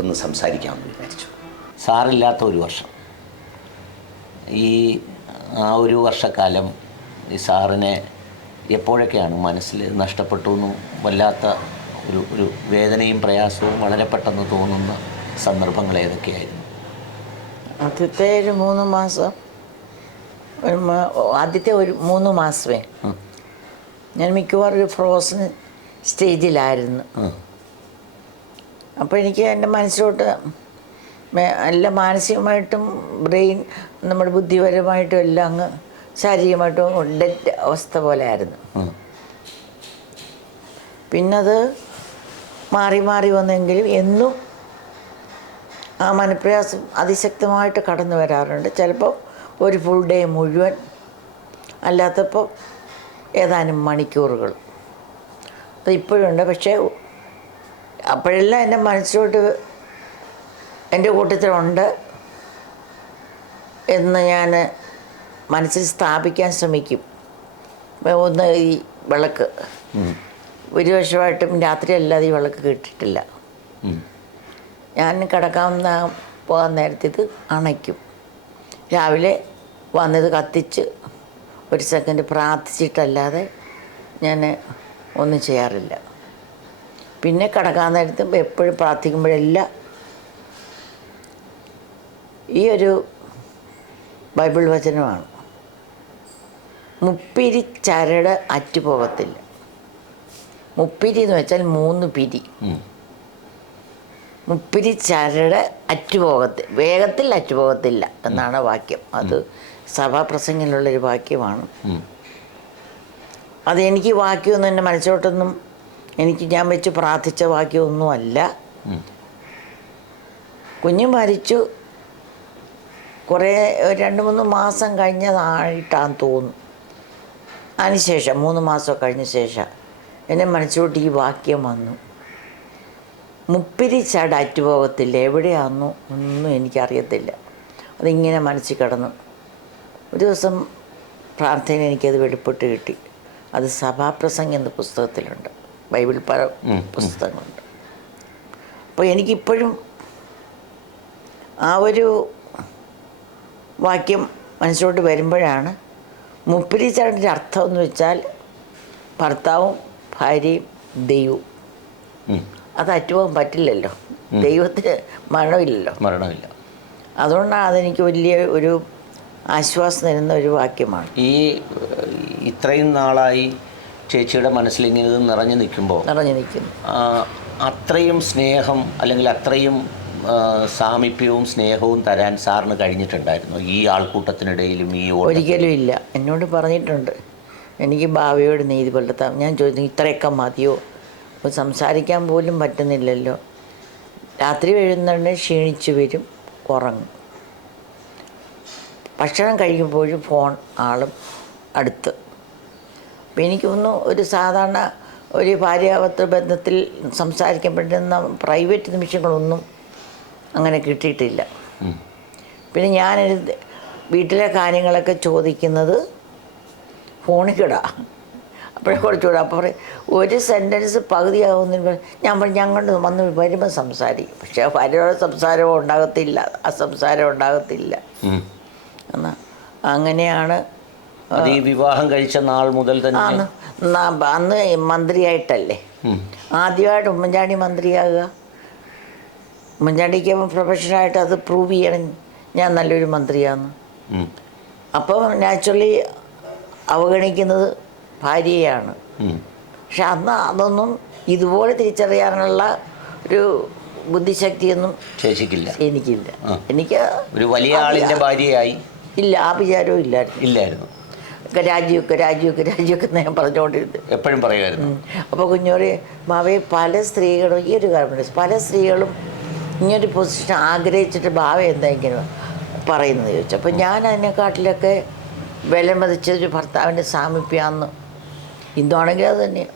ഒന്ന് സംസാരിക്കാമെന്ന് വിചാരിച്ചു. സാറില്ലാത്ത ഒരു വർഷം, ഈ ആ ഒരു വർഷക്കാലം ഈ സാറിനെ എപ്പോഴൊക്കെയാണ് മനസ്സിൽ നഷ്ടപ്പെട്ടു എന്നും വല്ലാത്ത ഒരു വേദനയും പ്രയാസവും വളരെ പെട്ടെന്ന് തോന്നുന്ന സന്ദർഭങ്ങൾ ഏതൊക്കെയായിരുന്നു? ആദ്യത്തെ ഒരു 3 മാസം, ആദ്യത്തെ ഒരു 3 മാസമേ ഞാൻ മിക്കവാറും ഒരു ഫ്രോസൺ സ്റ്റേജിലായിരുന്നു. അപ്പോൾ എനിക്ക് എൻ്റെ മനസ്സിലോട്ട് എല്ലാ മാനസികമായിട്ടും ബ്രെയിൻ, നമ്മുടെ ബുദ്ധിപരമായിട്ടും എല്ലാം അങ്ങ് ശാരീരികമായിട്ടും ഡെഡ് അവസ്ഥ പോലെ ആയിരുന്നു. പിന്നത് മാറി മാറി വന്നെങ്കിലും എന്നും ആ മനപ്രയാസം അതിശക്തമായിട്ട് കടന്നു വരാറുണ്ട്. ചിലപ്പോൾ ഒരു ഫുൾ ഡേ മുഴുവൻ, അല്ലാത്തപ്പോൾ ഏതാനും മണിക്കൂറുകൾ. അത് ഇപ്പോഴുണ്ട്. പക്ഷേ അപ്പോഴെല്ലാം എൻ്റെ മനസ്സിലോട്ട് എൻ്റെ കൂട്ടത്തിലുണ്ട് എന്ന് ഞാൻ മനസ്സിൽ സ്ഥാപിക്കാൻ ശ്രമിക്കും. ഒന്ന് ഈ വിളക്ക്, ഒരു വർഷമായിട്ടും രാത്രി അല്ലാതെ ഈ വിളക്ക് കിട്ടിയിട്ടില്ല. ഞാൻ കിടക്കാവുന്ന പോകാൻ നേരത്തെ ഇത് അണയ്ക്കും. രാവിലെ വന്നത് കത്തിച്ച് ഒരു സെക്കൻഡ് പ്രാർത്ഥിച്ചിട്ടല്ലാതെ ഞാൻ ഒന്നും ചെയ്യാറില്ല. പിന്നെ കിടക്കാൻ നേരത്ത് എപ്പോഴും പ്രാർത്ഥിക്കുമ്പോഴെല്ലാം ഈ ഒരു ബൈബിൾ വചനമാണ്: മുപ്പിരി ചരട് അറ്റുപോകത്തില്ല. മുപ്പിരി എന്ന് വെച്ചാൽ 3 പിരി. മുപ്പിരി ചരട് വേഗത്തിൽ അറ്റുപോകത്തില്ല എന്നാണ് വാക്യം. അത് സഭാപ്രസംഗിലുള്ളൊരു വാക്യമാണ്. അതെനിക്ക് വാക്യമൊന്നും എൻ്റെ മനസ്സിലോട്ടൊന്നും ഞാൻ വെച്ച് പ്രാർത്ഥിച്ച വാക്യമൊന്നുമല്ല. കുഞ്ഞ് മരിച്ചു കുറേ 2-3 മാസം കഴിഞ്ഞതായിട്ടാന്ന് തോന്നുന്നു. അതിനുശേഷം 3 മാസം കഴിഞ്ഞ ശേഷം എൻ്റെ മനസ്സിലോട്ട് ഈ വാക്യം വന്നു: മുപ്പിരി ചരട് അറ്റുപോകത്തില്ല. എവിടെയാണെന്നോ ഒന്നും എനിക്കറിയത്തില്ല. അതിങ്ങനെ മനസ്സിൽ കിടന്നു. ഒരു ദിവസം പ്രാർത്ഥന എനിക്കത് വെളിപ്പെട്ട് കിട്ടി. അത് സഭാപ്രസംഗം എന്ന പുസ്തകത്തിലുണ്ട്, ബൈബിൾ പല പുസ്തകങ്ങളുണ്ട്. അപ്പോൾ എനിക്കിപ്പോഴും ആ ഒരു വാക്യം മനസ്സിലോട്ട് വരുമ്പോഴാണ് മുപ്പിരി ചരടിൻ്റെ അർത്ഥം എന്ന് വെച്ചാൽ ഭർത്താവും ഭാര്യയും ദൈവവും. അത് അറ്റുപോകാൻ പറ്റില്ലല്ലോ, ദൈവത്തിന് മരണമില്ല. അതുകൊണ്ടാണ് അതെനിക്ക് വലിയ ഒരു ആശ്വാസം തരുന്ന ഒരു വാക്യമാണ്. ഈ ഇത്രയും നാളായി ചേച്ചിയുടെ മനസ്സിൽ ഇങ്ങനെ ഇത് നിറഞ്ഞു നിൽക്കുന്നു, അത്രയും സ്നേഹം അല്ലെങ്കിൽ അത്രയും സാമീപ്യവും സ്നേഹവും തരാൻ സാറിന് കഴിഞ്ഞിട്ടുണ്ടായിരുന്നു ഈ ആൾക്കൂട്ടത്തിനിടയിലും? ഒരിക്കലും ഇല്ല. എന്നോട് പറഞ്ഞിട്ടുണ്ട്, എനിക്ക് ഭാവിയോട് നീതി പുലർത്താം. ഞാൻ ചോദിച്ചു, ഇത്രയൊക്കെ മതിയോ? സംസാരിക്കാൻ പോലും പറ്റുന്നില്ലല്ലോ. രാത്രി എഴുന്നേറ്റ് ക്ഷീണിച്ച് വരും, ഉറങ്ങും. ഭക്ഷണം കഴിക്കുമ്പോഴും ഫോൺ ആളും അടുത്ത്. അപ്പം എനിക്കൊന്നും ഒരു സാധാരണ ഒരു ഭാര്യാഭർത്തൃ ബന്ധത്തിൽ സംസാരിക്കാൻ പറ്റുന്ന പ്രൈവറ്റ് നിമിഷങ്ങളൊന്നും അങ്ങനെ കിട്ടിയിട്ടില്ല. പിന്നെ ഞാൻ വീട്ടിലെ കാര്യങ്ങളൊക്കെ ചോദിക്കുന്നത് ഫോണിൽ കിടാ. അപ്പോഴേ കുറച്ചുകൂടെ അപ്പോൾ പറയും ഒരു സെൻറ്റൻസ് പകുതിയാകുന്നതിന് ഞാൻ പറഞ്ഞു ഞങ്ങൾ വന്ന് വരുമ്പോൾ സംസാരിക്കും. പക്ഷേ ഭാര്യയുടെ സംസാരം ഉണ്ടാകത്തില്ല, ആ സംസാരം ഉണ്ടാകത്തില്ല. എന്നാൽ അങ്ങനെയാണ്. ഈ വിവാഹം കഴിച്ച നാൾ മുതൽ തന്നെ അന്ന് മന്ത്രിയായിട്ടല്ലേ ആദ്യമായിട്ട് ഉമ്മൻചാണ്ടി മന്ത്രിയാകുക. ഉമ്മൻചാണ്ടിക്ക് പ്രൊഫഷണലായിട്ട് അത് പ്രൂവ് ചെയ്യണം ഞാൻ നല്ലൊരു മന്ത്രിയാന്ന്. അപ്പം നാച്ചുറലി അവഗണിക്കുന്നത് ഭാര്യയാണ്. പക്ഷെ അന്ന് അതൊന്നും ഇതുപോലെ തിരിച്ചറിയാനുള്ള ഒരു ബുദ്ധിശക്തിയൊന്നും എനിക്കില്ല. എനിക്ക് ഒരു വലിയ ആളിൻ്റെ ഭാര്യയായി ഇല്ല, ആ വിചാരവും ഇല്ലായിരുന്നു. രാജിവെക്ക് ഞാൻ പറഞ്ഞുകൊണ്ടിരുന്നത് എപ്പോഴും പറയുമായിരുന്നു. അപ്പോൾ കുഞ്ഞോറി ഭാവയെ പല സ്ത്രീകളും ഈ ഒരു കാര്യം, പല സ്ത്രീകളും ഇങ്ങനൊരു പൊസിഷൻ ആഗ്രഹിച്ചിട്ട് ഭാവ എന്താ ഇങ്ങനെ പറയുന്നത് ചോദിച്ചു. അപ്പോൾ ഞാൻ അതിനെക്കാട്ടിലൊക്കെ വിലമതിച്ചൊരു ഭർത്താവിൻ്റെ സാമീപ്യമാണെന്ന്. ഇന്നാണെങ്കിൽ അത് തന്നെയാണ്.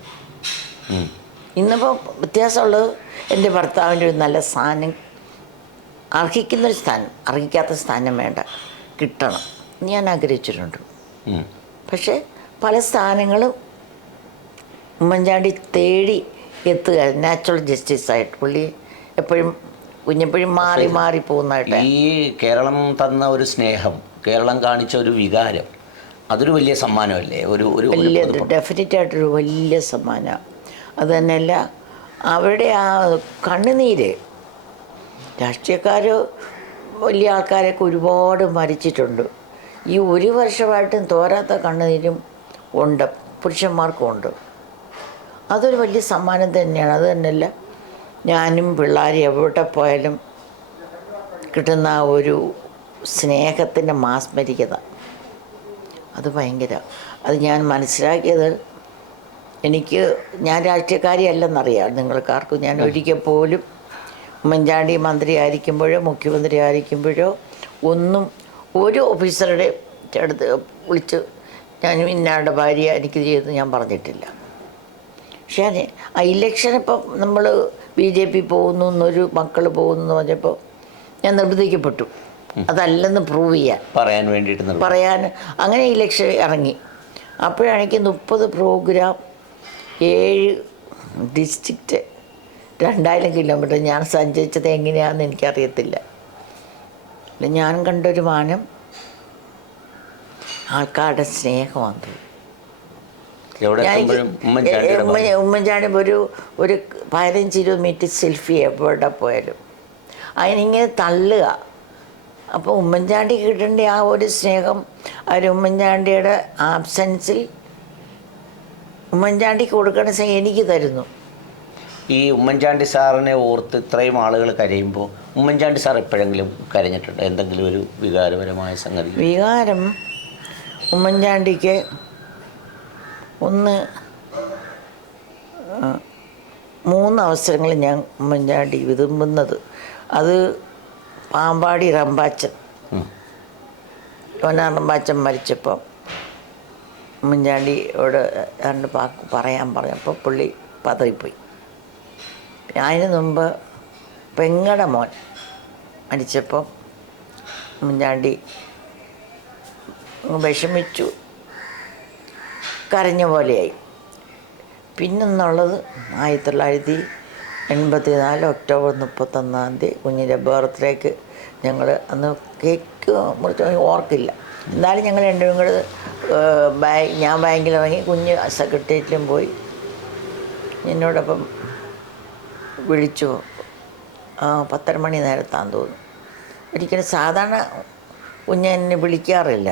ഇന്നിപ്പോൾ വ്യത്യാസമുള്ളത് എൻ്റെ ഭർത്താവിൻ്റെ ഒരു നല്ല സ്ഥാനം, അർഹിക്കുന്നൊരു സ്ഥാനം, അർഹിക്കാത്ത സ്ഥാനം വേണ്ട, കിട്ടണം ഞാൻ ആഗ്രഹിച്ചിട്ടുണ്ട്. പക്ഷേ പല സ്ഥാനങ്ങളും ഉമ്മൻചാണ്ടി തേടി എത്തുക നാച്ചുറൽ ജസ്റ്റിസായിട്ട്. പുള്ളി എപ്പോഴും കുഞ്ഞെപ്പോഴും മാറി മാറി പോകുന്നതായിട്ട്. ഈ കേരളം തന്ന ഒരു സ്നേഹം, കേരളം കാണിച്ച ഒരു വികാരം, അതൊരു വലിയ സമ്മാനമല്ലേ? വലിയ ഡെഫിനറ്റായിട്ടൊരു വലിയ സമ്മാനമാണ്. അത് തന്നെയല്ല അവരുടെ ആ കണ്ണുനീര്, രാഷ്ട്രീയക്കാർ വലിയ ആൾക്കാരൊക്കെ ഒരുപാട് മരിച്ചിട്ടുണ്ട്. ഈ ഒരു വർഷമായിട്ടും തോരാത്ത കണ്ണുനീരും ഉണ്ട്, പുരുഷന്മാർക്കും ഉണ്ട്. അതൊരു വലിയ സമ്മാനം തന്നെയാണ്. അത് തന്നെയല്ല ഞാനും പിള്ളേരും എവിടെ പോയാലും കിട്ടുന്ന ഒരു സ്നേഹത്തിൻ്റെ മാസ്മരികത, അത് ഭയങ്കര. അത് ഞാൻ മനസ്സിലാക്കിയത്, ഞാൻ രാഷ്ട്രീയക്കാരിയല്ലെന്നറിയാം നിങ്ങൾക്കാർക്കും. ഞാൻ ഒരിക്കൽ പോലും ഉമ്മൻചാണ്ടി മന്ത്രി ആയിരിക്കുമ്പോഴോ മുഖ്യമന്ത്രി ആയിരിക്കുമ്പോഴോ ഒന്നും ഒരു ഓഫീസറുടെ അടുത്ത് വിളിച്ച് ഞാൻ ഇന്നയാളുടെ ഭാര്യ എനിക്ക് ചെയ്ത് ഞാൻ പറഞ്ഞിട്ടില്ല. പക്ഷേ ആ ഇലക്ഷൻ ഇപ്പം നമ്മൾ BJP പോകുന്നു എന്നൊരു മക്കൾ പോകുന്നു എന്ന് പറഞ്ഞപ്പോൾ ഞാൻ നിർബന്ധിക്കപ്പെട്ടു അതല്ലെന്ന് പ്രൂവ് ചെയ്യാൻ, പറയാൻ. അങ്ങനെ ഇലക്ഷൻ ഇറങ്ങി. അപ്പോഴാണെങ്കിൽ 30 പ്രോഗ്രാം, 7 ഡിസ്ട്രിക്റ്റ്, 2000 കിലോമീറ്റർ ഞാൻ സഞ്ചരിച്ചത് എങ്ങനെയാണെന്ന് എനിക്കറിയത്തില്ല. ഞാൻ കണ്ടൊരു മാനം ആൾക്കാരുടെ സ്നേഹമാണ്. ഉമ്മൻചാണ്ടി ഒരു 15 കിലോമീറ്റർ സെൽഫി എവിടെ പോയാലും അതിനിങ്ങനെ തള്ളുക. അപ്പോൾ ഉമ്മൻചാണ്ടി കിട്ടേണ്ട ആ ഒരു സ്നേഹം അവർ ഉമ്മൻചാണ്ടിയുടെ ആബ്സെൻസിൽ ഉമ്മൻചാണ്ടിക്ക് കൊടുക്കേണ്ട സ്നേഹം എനിക്ക് തരുന്നു. ഈ ഉമ്മൻചാണ്ടി സാറിനെ ഓർത്ത് ഇത്രയും ആളുകൾ കരയുമ്പോൾ ഉമ്മൻചാണ്ടി സാർ എപ്പോഴെങ്കിലും കരഞ്ഞിട്ടുണ്ട്? എന്തെങ്കിലും ഒരു വികാരപരമായ സംഗതി? വികാരം ഉമ്മൻചാണ്ടിക്ക് ഒന്ന് 3 അവസരങ്ങളിൽ ഞാൻ ഉമ്മൻചാണ്ടി വിതുമ്പുന്നത്, അത് പാമ്പാടി റമ്പാച്ചൻ, റമ്പാച്ചൻ മരിച്ചപ്പോൾ ഉമ്മൻചാണ്ടിയോട് 2 വാക്ക് പറയാൻ പറഞ്ഞപ്പോൾ പുള്ളി പതറിപ്പോയി. അതിന് മുമ്പ് പെങ്ങടെ മോൻ മരിച്ചപ്പോൾ ഉമ്മൻചാണ്ടി വിഷമിച്ചു, കരഞ്ഞ പോലെയായി. പിന്നെന്നുള്ളത് 1984 ഒക്ടോബർ 31 കുഞ്ഞിൻ്റെ ബർത്ത്ഡേക്ക് ഞങ്ങൾ അന്ന് കേക്ക് മുറിച്ച് ഓർക്കില്ല. എന്നാലും ഞങ്ങൾ രണ്ടും കൂടെ ഞാൻ ബാങ്കിലിറങ്ങി, കുഞ്ഞ് സെക്രട്ടേറിയറ്റിലും പോയി. എന്നോടൊപ്പം വിളിച്ചു. 10:30 മണി നേരത്താന്ന് തോന്നുന്നു. ഒരിക്കലും സാധാരണ കുഞ്ഞ് എന്നെ വിളിക്കാറില്ല.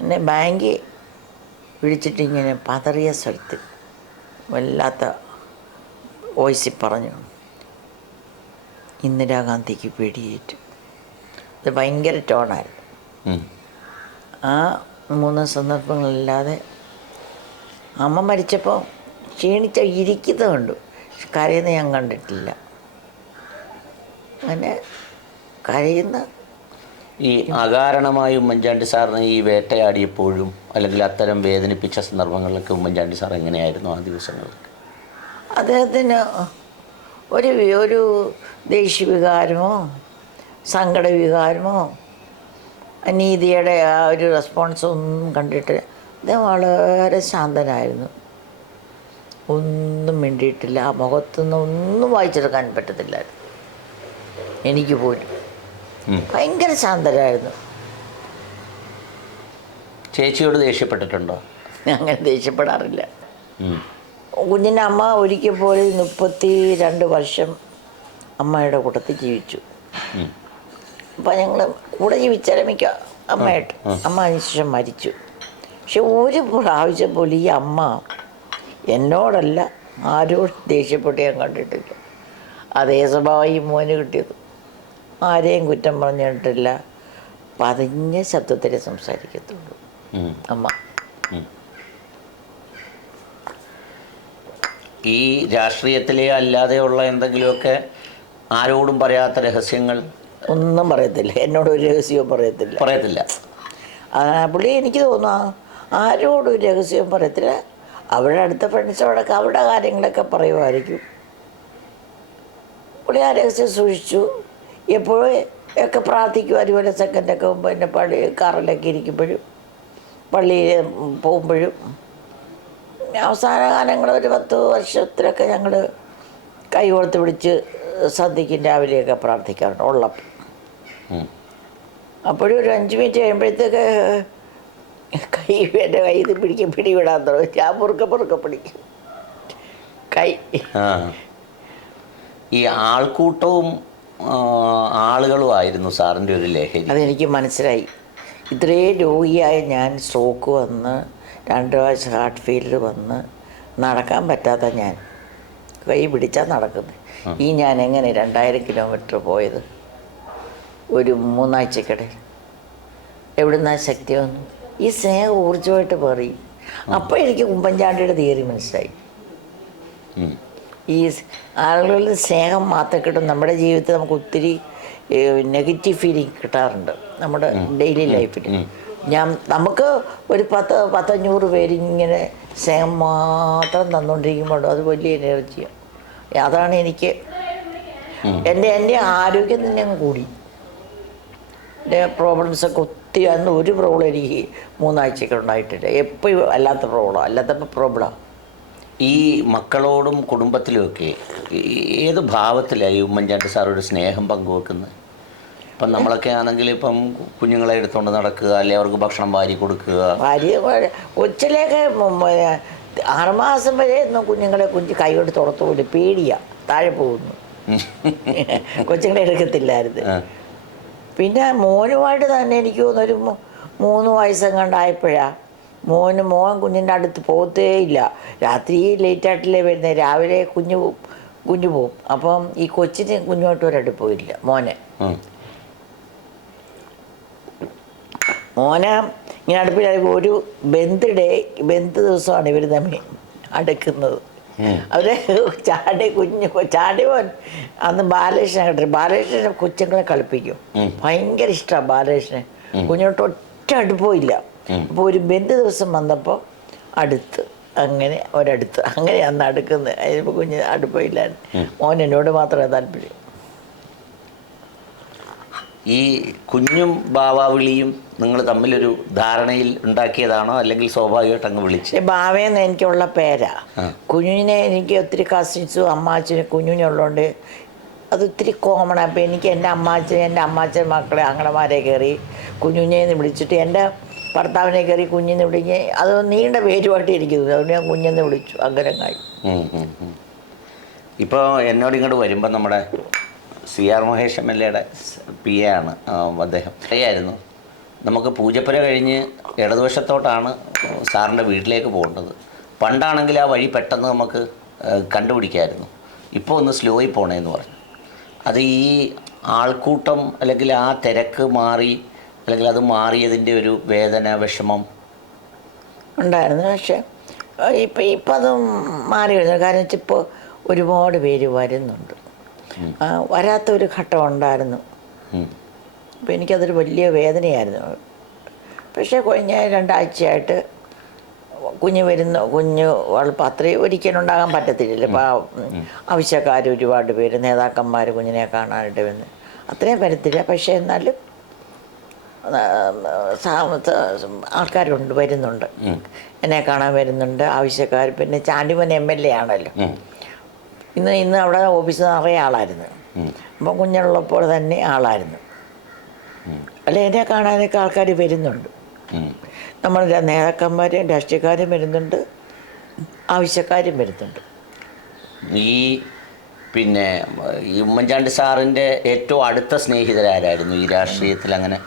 എന്നെ ബാങ്കിൽ വിളിച്ചിട്ട് ഇങ്ങനെ പതറിയ സ്ഥലത്ത് വല്ലാത്ത വോയിസിൽ പറഞ്ഞു, ഇന്ദിരാഗാന്ധിക്ക് വെടിയേറ്റു. അത് ഭയങ്കര ടോണായിരുന്നു. ആ 3 സന്ദർഭങ്ങളല്ലാതെ അമ്മ മരിച്ചപ്പോൾ ക്ഷീണിച്ച ഇരിക്കുന്നത് കണ്ടു, കരയുന്ന ഞാൻ കണ്ടിട്ടില്ല. അങ്ങനെ കരയുന്ന ഈ അകാരണമായി ഉമ്മൻചാണ്ടി സാറിന് ഈ വേട്ടയാടിയപ്പോഴും അല്ലെങ്കിൽ അത്തരം വേദനിപ്പിച്ച സന്ദർഭങ്ങളിലൊക്കെ ഉമ്മൻചാണ്ടി സാർ എങ്ങനെയായിരുന്നു ആ ദിവസങ്ങളിൽ? അദ്ദേഹത്തിന് ഒരു ദേഷ്യവികാരമോ സങ്കടവികാരമോ അനീതിയുടെ ആ ഒരു റെസ്പോൺസോ ഒന്നും കണ്ടിട്ട് അദ്ദേഹം വളരെ ശാന്തനായിരുന്നു. ഒന്നും മിണ്ടിയിട്ടില്ല. ആ മുഖത്തുനിന്ന് ഒന്നും വായിച്ചെടുക്കാൻ പറ്റത്തില്ലായിരുന്നു എനിക്ക് പോലും. ഭയങ്കര ശാന്തരായിരുന്നു. ചേച്ചിയോട് ദേഷ്യപ്പെട്ടിട്ടുണ്ടോ? അങ്ങനെ ദേഷ്യപ്പെടാറില്ല. കുഞ്ഞിൻ്റെ അമ്മ ഒരിക്കൽ പോലും 32 വർഷം അമ്മയുടെ കൂട്ടത്തിൽ ജീവിച്ചു. അപ്പം ഞങ്ങൾ കൂടെ ജീവിച്ചാലും മിക്ക അമ്മയായിട്ട്. അമ്മ അതിനുശേഷം മരിച്ചു. പക്ഷെ ഒരു പ്രാവശ്യം പോലും ഈ അമ്മ എന്നോടല്ല ആരോടും ദേഷ്യപ്പെട്ട് ഞാൻ കണ്ടിട്ടില്ല. അതേ സ്വഭാവം ഈ മോന് കിട്ടിയത്. ആരെയും കുറ്റം പറഞ്ഞിട്ടില്ല. പതിഞ്ഞ ശബ്ദത്തിലേ സംസാരിക്കത്തുള്ളൂ അമ്മ. ഈ രാഷ്ട്രീയത്തിലെ അല്ലാതെയുള്ള എന്തെങ്കിലുമൊക്കെ ആരോടും പറയാത്ത രഹസ്യങ്ങൾ? ഒന്നും പറയത്തില്ല. എന്നോട് ഒരു രഹസ്യവും പറയത്തില്ല. പുള്ളി എനിക്ക് തോന്നുന്നു ആരോടും ഒരു രഹസ്യവും പറയത്തില്ല. അവരുടെ അടുത്ത ഫ്രണ്ട്സോടൊക്കെ അവരുടെ കാര്യങ്ങളൊക്കെ പറയുമായിരിക്കും. പുള്ളി ആ രഹസ്യം സൂക്ഷിച്ചു. എപ്പോഴും ഒക്കെ പ്രാർത്ഥിക്കും. അതുപോലെ സെക്കൻഡൊക്കെ മുമ്പ് എൻ്റെ കാറിലൊക്കെ ഇരിക്കുമ്പോഴും പള്ളിയിൽ പോകുമ്പോഴും. അവസാന കാലങ്ങൾ ഒരു 10 വർഷത്തിലൊക്കെ ഞങ്ങൾ കൈ കൊടുത്ത് പിടിച്ച് സന്ധ്യയ്ക്കും രാവിലെയൊക്കെ പ്രാർത്ഥിക്കാറുണ്ട് ഉള്ളപ്പോൾ. ഉം. അപ്പോഴും ഒരു 5 മിനിറ്റ് കഴിയുമ്പോഴത്തേക്ക് എൻ്റെ കയ്യിൽ നിന്ന് പിടിവിടാൻ തുടങ്ങും. ഞാൻ പുറുക്കെ പിടിക്കും കൈ. ആ. ഈ ആൾക്കൂട്ടവും ആളുകളുമായിരുന്നു സാറിൻ്റെ ഒരു ലഹരി. അതെനിക്ക് മനസ്സിലായി. ഇത്രയും രോഗിയായ ഞാൻ സ്ട്രോക്ക് വന്ന് 2 പ്രാവശ്യം ഹാർട്ട് ഫെയിലിയർ വന്ന് നടക്കാൻ പറ്റാത്ത ഞാൻ കൈ പിടിച്ചാൽ നടക്കുന്നത്. ഞാൻ എങ്ങനെ 2000 കിലോമീറ്റർ പോയത് ഒരു 3 ആഴ്ചക്കിടയിൽ? എവിടുന്നാ ശക്തി വന്നു? ഈ സ്നേഹം ഊർജ്ജമായിട്ട് പറയും. അപ്പോൾ എനിക്ക് ഉമ്മൻചാണ്ടിയുടെ തിയറി മനസ്സിലായി. ഈ ആളുകളിൽ സ്നേഹം മാത്രം കിട്ടും. നമ്മുടെ ജീവിതത്തിൽ നമുക്ക് ഒത്തിരി നെഗറ്റീവ് ഫീലിംഗ് കിട്ടാറുണ്ട് നമ്മുടെ ഡെയിലി ലൈഫിൽ. നമുക്ക് ഒരു 10-500 പേര് ഇങ്ങനെ സ്നേഹം മാത്രം തന്നുകൊണ്ടിരിക്കുമ്പോൾ അത് വലിയ എനർജിയാണ്. അതാണ് എനിക്ക് എൻ്റെ ആരോഗ്യം തന്നെ അങ്ങ് കൂടി. എൻ്റെ പ്രോബ്ലംസൊക്കെ ഒത്തിരി. അന്ന് ഒരു പ്രോബ്ലം എനിക്ക് 3 ആഴ്ചയൊക്കെ ഉണ്ടായിട്ടില്ല. എപ്പോഴും അല്ലാത്തപ്പോൾ പ്രോബ്ലം. ഈ മക്കളോടും കുടുംബത്തിലുമൊക്കെ ഏത് ഭാവത്തിലായി ഉമ്മൻചാണ്ടി സാറോട് സ്നേഹം പങ്കുവെക്കുന്നത്? ഇപ്പം നമ്മളൊക്കെ ആണെങ്കിൽ ഇപ്പം കുഞ്ഞുങ്ങളെ എടുത്തുകൊണ്ട് നടക്കുക, അല്ലെ അവർക്ക് ഭക്ഷണം വാരി കൊടുക്കുക. കൊച്ചിലേക്ക് 6 മാസം വരെ ഒന്നും കുഞ്ഞുങ്ങളെ കൈകൊണ്ട് തുറത്തുപോലും പേടിയാണ്, താഴെ പോകുന്നു. കൊച്ചുങ്ങളെ എടുക്കത്തില്ലായിരുന്നു. പിന്നെ മോനുമായിട്ട് തന്നെ എനിക്ക് തോന്നുന്നൊരു 3 വയസ്സെങ്ങാണ്ടായപ്പോഴാണ് മോൻ കുഞ്ഞിൻ്റെ അടുത്ത് പോകത്തേ ഇല്ല. രാത്രി ലേറ്റായിട്ടല്ലേ വരുന്നത്, രാവിലെ കുഞ്ഞു പോവും. അപ്പം ഈ കൊച്ചിന് കുഞ്ഞുമായിട്ട് ഒരടുത്ത് പോയില്ല. മോനെ ഇങ്ങനെ അടുപ്പിൽ ഒരു ബന്ദ് ദിവസമാണ് ഇവർ തമ്മിൽ അടുക്കുന്നത്. അവരെ ചാടി പോൻ അന്ന് ബാലകൃഷ്ണൻ കണ്ടിട്ട് ബാലകൃഷ്ണനെ കൊച്ചുങ്ങളെ കളിപ്പിക്കും. ഭയങ്കര ഇഷ്ടമാണ് ബാലകൃഷ്ണൻ. കുഞ്ഞോട്ട് ഒറ്റ അടുപ്പമില്ല. അപ്പോൾ ഒരു ബന്ദ് ദിവസം വന്നപ്പോൾ അങ്ങനെ അന്ന് അടുക്കുന്നത്. അതിപ്പോൾ കുഞ്ഞ് അടുപ്പമില്ലായിരുന്നു. മോൻ എന്നോട് മാത്രമേ താല്പര്യം. ഈ കുഞ്ഞും ബാവാവിളിയും നിങ്ങൾ തമ്മിലൊരു ധാരണയിൽ ഉണ്ടാക്കിയതാണോ, അല്ലെങ്കിൽ സ്വാഭാവികമായിട്ട് അങ്ങ് വിളിച്ച്? ബാവയെന്ന് എനിക്കുള്ള പേരാ. കുഞ്ഞിനെ എനിക്ക് ഒത്തിരി കസിൻസും അമ്മാച്ചനും കുഞ്ഞിനുള്ളതുകൊണ്ട് അത് ഒത്തിരി കോമണാണ്. അപ്പോൾ എനിക്ക് എൻ്റെ അമ്മാച്ചൻ മക്കളെ ആങ്ങളമാരെ കയറി കുഞ്ഞിനെന്ന് വിളിച്ചിട്ട് എൻ്റെ ഭർത്താവിനെ കയറി കുഞ്ഞിനെ വിളിഞ്ഞ് അത് നീണ്ട പേരുമായിട്ട് ഇരിക്കുന്നത്. അതുകൊണ്ട് ഞാൻ കുഞ്ഞെന്ന് വിളിച്ചു. അങ്ങനെ കായി. ഇപ്പോൾ എന്നോട് ഇങ്ങോട്ട് വരുമ്പോൾ നമ്മുടെ CR മഹേഷ് MLA PA ആണ് അദ്ദേഹം. അറിയായിരുന്നു നമുക്ക് പൂജപ്പുര കഴിഞ്ഞ് ഇടതുവശത്തോട്ടാണ് സാറിൻ്റെ വീട്ടിലേക്ക് പോകേണ്ടത്. പണ്ടാണെങ്കിൽ ആ വഴി പെട്ടെന്ന് നമുക്ക് കണ്ടുപിടിക്കാമായിരുന്നു. ഇപ്പോൾ ഒന്ന് സ്ലോയിൽ പോകണമെന്ന് പറഞ്ഞു. അത് ഈ ആൾക്കൂട്ടം അല്ലെങ്കിൽ ആ തിരക്ക് മാറി, അല്ലെങ്കിൽ അത് മാറിയതിൻ്റെ ഒരു വേദന, വിഷമം ഉണ്ടായിരുന്നു. പക്ഷേ ഇപ്പം അതും മാറി വരുന്നു. കാരണം വെച്ചാൽ ഇപ്പോൾ ഒരുപാട് പേര് വരുന്നുണ്ട്. വരാത്തൊരു ഘട്ടം ഉണ്ടായിരുന്നു. അപ്പോൾ എനിക്കതൊരു വലിയ വേദനയായിരുന്നു. പക്ഷേ കഴിഞ്ഞ 2 ആഴ്ചയായിട്ട് കുഞ്ഞ് വളർപ്പം അത്രയും ഒരിക്കലുണ്ടാകാൻ പറ്റത്തില്ലല്ലോ. അപ്പോൾ ആവശ്യക്കാർ ഒരുപാട് പേര്, നേതാക്കന്മാർ കുഞ്ഞിനെ കാണാനായിട്ട് വരുന്നു. അത്രയും വരത്തില്ല. പക്ഷേ എന്നാലും ആൾക്കാരുണ്ട്, വരുന്നുണ്ട്, എന്നെ കാണാൻ വരുന്നുണ്ട് ആവശ്യക്കാർ. പിന്നെ ചാണ്ടിമൻ MLA ആണല്ലോ. ഇന്ന് അവിടെ ഓഫീസിൽ നിറയെ ആളായിരുന്നു. അപ്പം കുഞ്ഞുള്ളപ്പോൾ തന്നെ ആളായിരുന്നു. അല്ലെ എന്നെ കാണാനൊക്കെ ആൾക്കാർ വരുന്നുണ്ട്. നമ്മളുടെ നേതാക്കന്മാരും രാഷ്ട്രീയക്കാരും വരുന്നുണ്ട്, ആവശ്യക്കാരും വരുന്നുണ്ട്. പിന്നെ ഈ ഉമ്മൻചാണ്ടി സാറിൻ്റെ ഏറ്റവും അടുത്ത സ്നേഹിതരായിരുന്നു ഈ രാഷ്ട്രീയത്തിൽ? അങ്ങനെ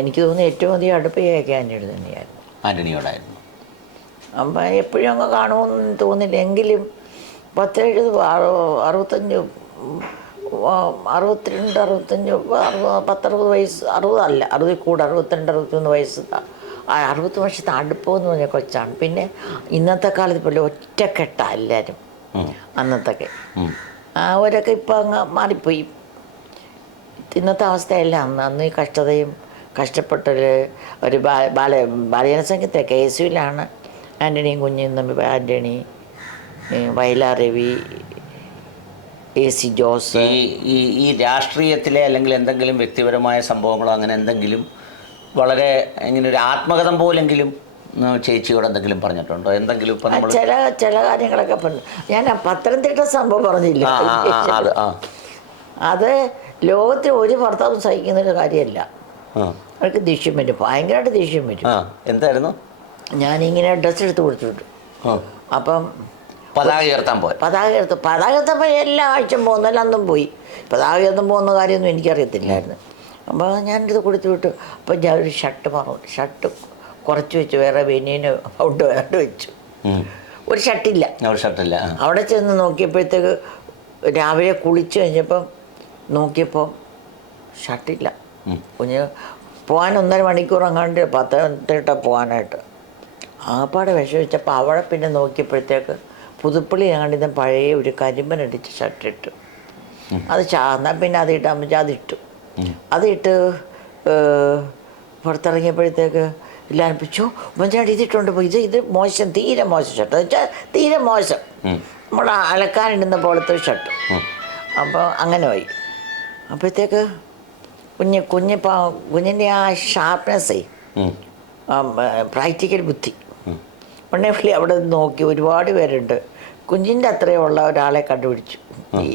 എനിക്ക് തോന്നുന്നു ഏറ്റവും അധികം അടുപ്പയൊക്കെ ആൻ്റണി തന്നെയായിരുന്നു. ആൻ്റണിയോടായിരുന്നു. അപ്പം എപ്പോഴും അങ്ങ് കാണുമെന്ന് തോന്നില്ല. എങ്കിലും 10-70 65 62 65 10-60 വയസ്സ്, 60 അല്ല 60 കൂടെ 62 63 വയസ്സ് 60 വർഷത്തെ അടുപ്പമെന്ന് പറഞ്ഞ കൊച്ചാണ്. പിന്നെ ഇന്നത്തെ കാലത്ത് പോലെ ഒറ്റക്കെട്ട എല്ലാവരും. അന്നത്തൊക്കെ അവരൊക്കെ ഇപ്പം അങ്ങ് മാറിപ്പോയി. ഇന്നത്തെ അവസ്ഥയല്ല അന്ന് ഈ കഷ്ടതയും കഷ്ടപ്പെട്ടൊരു ബാലജനസംഘത്തെ KSUവിലാണ് ആൻ്റണിയും കുഞ്ഞും തമ്മിൽ. ആൻ്റണി, വയലാർ രവി, AC ജോസ്. ഈ രാഷ്ട്രീയത്തിലെ അല്ലെങ്കിൽ എന്തെങ്കിലും വ്യക്തിപരമായ സംഭവങ്ങളോ അങ്ങനെ എന്തെങ്കിലും വളരെ ഇങ്ങനെ ഒരു ആത്മകഥം പോലെങ്കിലും ചേച്ചിയോട് എന്തെങ്കിലും പറഞ്ഞിട്ടുണ്ടോ? എന്തെങ്കിലും ഇപ്പം നമ്മൾ ചില കാര്യങ്ങളൊക്കെ പറഞ്ഞു. ഞാൻ പത്തനംതിട്ട സംഭവം പറഞ്ഞില്ല. അത് ലോകത്തിൽ ഒരു ഭർത്താവും സഹിക്കുന്നൊരു കാര്യമല്ല. ആ അവർക്ക് ദേഷ്യം വരും, ഭയങ്കരമായിട്ട് ദേഷ്യം വരും. ആ എന്തായിരുന്നു? ഞാനിങ്ങനെ ഡ്രസ്സ് എടുത്ത് കൊടുത്തു വിട്ടു. ആ അപ്പം പതാക ഉയർത്താൻ പോയി. പതാക ഉയർത്തപ്പോൾ എല്ലാ ആഴ്ചയും പോകുന്നല്ല, അന്നും പോയി. പതാക ഉയർത്താൻ പോകുന്ന കാര്യമൊന്നും എനിക്കറിയത്തില്ലായിരുന്നു. അപ്പോൾ ഞാനിത് കൊടുത്തു വിട്ടു. അപ്പം ഞാൻ ഒരു ഷർട്ട് കുറച്ച് വെച്ചു, വേറെ ബനിയന് ഔട്ട് വേണ്ട വെച്ചു. ഒരു ഷർട്ടില്ല. അവിടെ ചെന്ന് നോക്കിയപ്പോഴത്തേക്ക് രാവിലെ കുളിച്ച് കഴിഞ്ഞപ്പം നോക്കിയപ്പോൾ ഷർട്ടില്ല. കുഞ്ഞ് പോകാൻ 1.5 മണിക്കൂർ അങ്ങാണ്ട് പത്തനംതിട്ട പോകാനായിട്ട് ആപ്പാടെ വിഷമിച്ചപ്പോൾ അവിടെ പിന്നെ നോക്കിയപ്പോഴത്തേക്ക് പുതുപ്പള്ളി ഞങ്ങളുടെ പഴയ ഒരു കരിമ്പനടിച്ച് ഷർട്ടിട്ട് അത് എന്നാൽ പിന്നെ അതിട്ടാൻ പറ്റും. അതിട്ട് പുറത്തിറങ്ങിയപ്പോഴത്തേക്ക് എല്ലാവരും പിടിച്ചോ മഞ്ചാടി ഇതിട്ടുണ്ട് പോയി, ഇത് മോശം, തീരെ മോശം ഷർട്ട് എന്ന് വെച്ചാൽ തീരെ മോശം, നമ്മൾ അലക്കാനിടുന്ന പോലത്തെ ഷർട്ട്. അപ്പോൾ അങ്ങനെ പോയി. അപ്പോഴത്തേക്ക് കുഞ്ഞിൻ്റെ ആ ഷാർപ്നെസ്സേ, പ്രാക്ടിക്കൽ ബുദ്ധി ഉടനെ പുള്ളി അവിടെ നിന്ന് നോക്കി. ഒരുപാട് പേരുണ്ട്, കുഞ്ഞിൻ്റെ അത്രയുള്ള ഒരാളെ കണ്ടുപിടിച്ചു. ഈ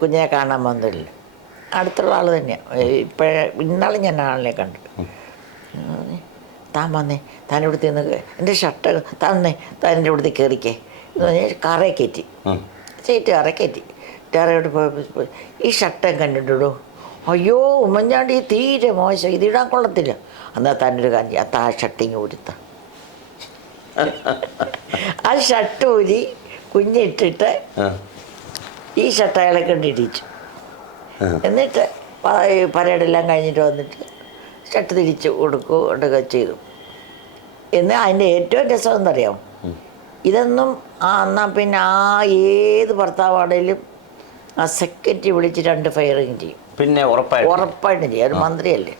കുഞ്ഞിനെ കാണാൻ വന്നതില്ല, അടുത്തുള്ള ആൾ തന്നെയാണ്. ഇന്നാളും ഞാൻ ആളിനെ കണ്ടു. താൻ വന്നേ, താൻ ഇവിടുത്തെ നിന്ന് എൻ്റെ ഷർട്ട് താൻ എൻ്റെ ഇവിടുത്തെ കയറിക്കേ എന്ന് പറഞ്ഞാൽ കാറേ കയറ്റി, കാറേ കയറ്റി. കാറയോട് പോയപ്പോൾ ഈ ഷർട്ട് കണ്ടിട്ടുള്ളൂ. അയ്യോ ഉമ്മൻചാണ്ടി തീരെ മോശം, ഇതിടാൻ കൊള്ളത്തില്ല. എന്നാൽ തന്നൊരു കാര്യം ആ ഷർട്ടിങ് ഊരുത്ത ആ ഷർട്ട് ഊരി കുഞ്ഞിട്ടിട്ട് ഈ ഷർട്ട് അയാളെ കണ്ടിടിച്ചു. എന്നിട്ട് പരേഡെല്ലാം കഴിഞ്ഞിട്ട് വന്നിട്ട് ഷർട്ട് തിരിച്ച് കൊടുക്കുക ചെയ്തു. എന്നാൽ അതിൻ്റെ ഏറ്റവും രസം എന്നറിയാം, ഇതൊന്നും എന്നാൽ പിന്നെ ഏത് ഭർത്താവാണേലും ആ സെക്രട്ടറി വിളിച്ച് 2 ഫയറിങ് ചെയ്യും. പിന്നെ ഉറപ്പായിട്ടും ചെയ്യും, ഒരു മന്ത്രിയല്ലേ.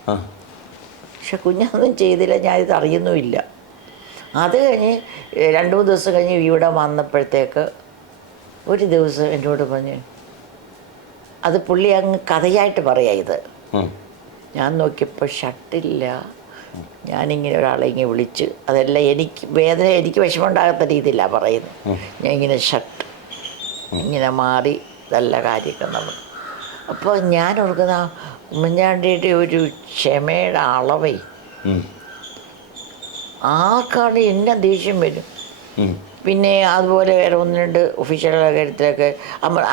പക്ഷെ കുഞ്ഞൊന്നും ചെയ്തില്ല, ഞാനിത് അറിയുന്നുമില്ല. അത് കഴിഞ്ഞ് 2-3 ദിവസം കഴിഞ്ഞ് ഇവിടെ വന്നപ്പോഴത്തേക്ക് ഒരു ദിവസം എന്നോട് പറഞ്ഞ്, അത് പുള്ളി അങ്ങ് കഥയായിട്ട് പറയാം ഇത്. ഞാൻ നോക്കിയപ്പോൾ ഷർട്ടില്ല. ഞാനിങ്ങനെ ഒരാളെ ഇങ്ങനെ വിളിച്ച്, അതെല്ലാം എനിക്ക് വിഷമമുണ്ടാകാത്ത രീതിയിലാണ് പറയുന്നത്. ഞാൻ ഇങ്ങനെ ഷർട്ട് ഇങ്ങനെ മാറി നല്ല കാര്യമൊക്കെ നമ്മൾ. അപ്പോൾ ഞാൻ ഓർക്കുന്ന ഉമ്മൻചാണ്ടിയുടെ ഒരു ക്ഷമയുടെ അളവേ, ആർക്കാണ് എന്നെ ദേഷ്യം വരും. പിന്നെ അതുപോലെ വേറെ 1-2 ഒഫീഷ്യലുകളുടെ കാര്യത്തിലൊക്കെ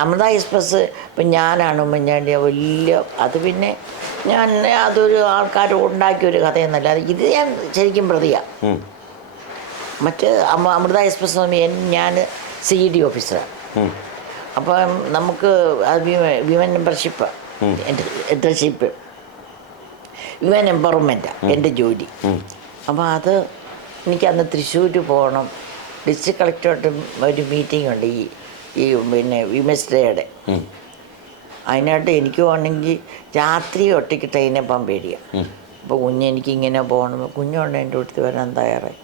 അമൃത എക്സ്പ്രസ് ഇപ്പം ഞാനാണ് ഉമ്മൻചാണ്ടി വലിയ അത്. പിന്നെ ഞാൻ അതൊരു ആൾക്കാർ ഉണ്ടാക്കിയൊരു കഥയെന്നല്ല, ഇത് ഞാൻ ശരിക്കും പ്രതിയാണ്. മറ്റ് അമൃത എക്സ്പ്രസ് ഞാൻ CED ഓഫീസറാണ്. അപ്പം നമുക്ക് വിമൻ മെമ്പർഷിപ്പ്, എൻ്റർഷിപ്പ്, വിമൻ എംപവർമെൻറ്റാണ് എൻ്റെ ജോലി. അപ്പോൾ അത് എനിക്കന്ന് തൃശ്ശൂർ പോകണം. ഡിസ്ട്രിക്ട് കളക്ടറായിട്ട് ഒരു മീറ്റിംഗ് ഉണ്ട് ഈ പിന്നെ വിമൻസ് ഡേയുടെ. അതിനായിട്ട് എനിക്ക് പോകണമെങ്കിൽ രാത്രി ഒറ്റയ്ക്ക് ട്രെയിനിൽ പോകാൻ പേടിയാണ്. അപ്പോൾ എനിക്കിങ്ങനെ പോകണം, കുഞ്ഞുകൊണ്ട് എൻ്റെ അടുത്ത് വരാൻ തയ്യാറായി.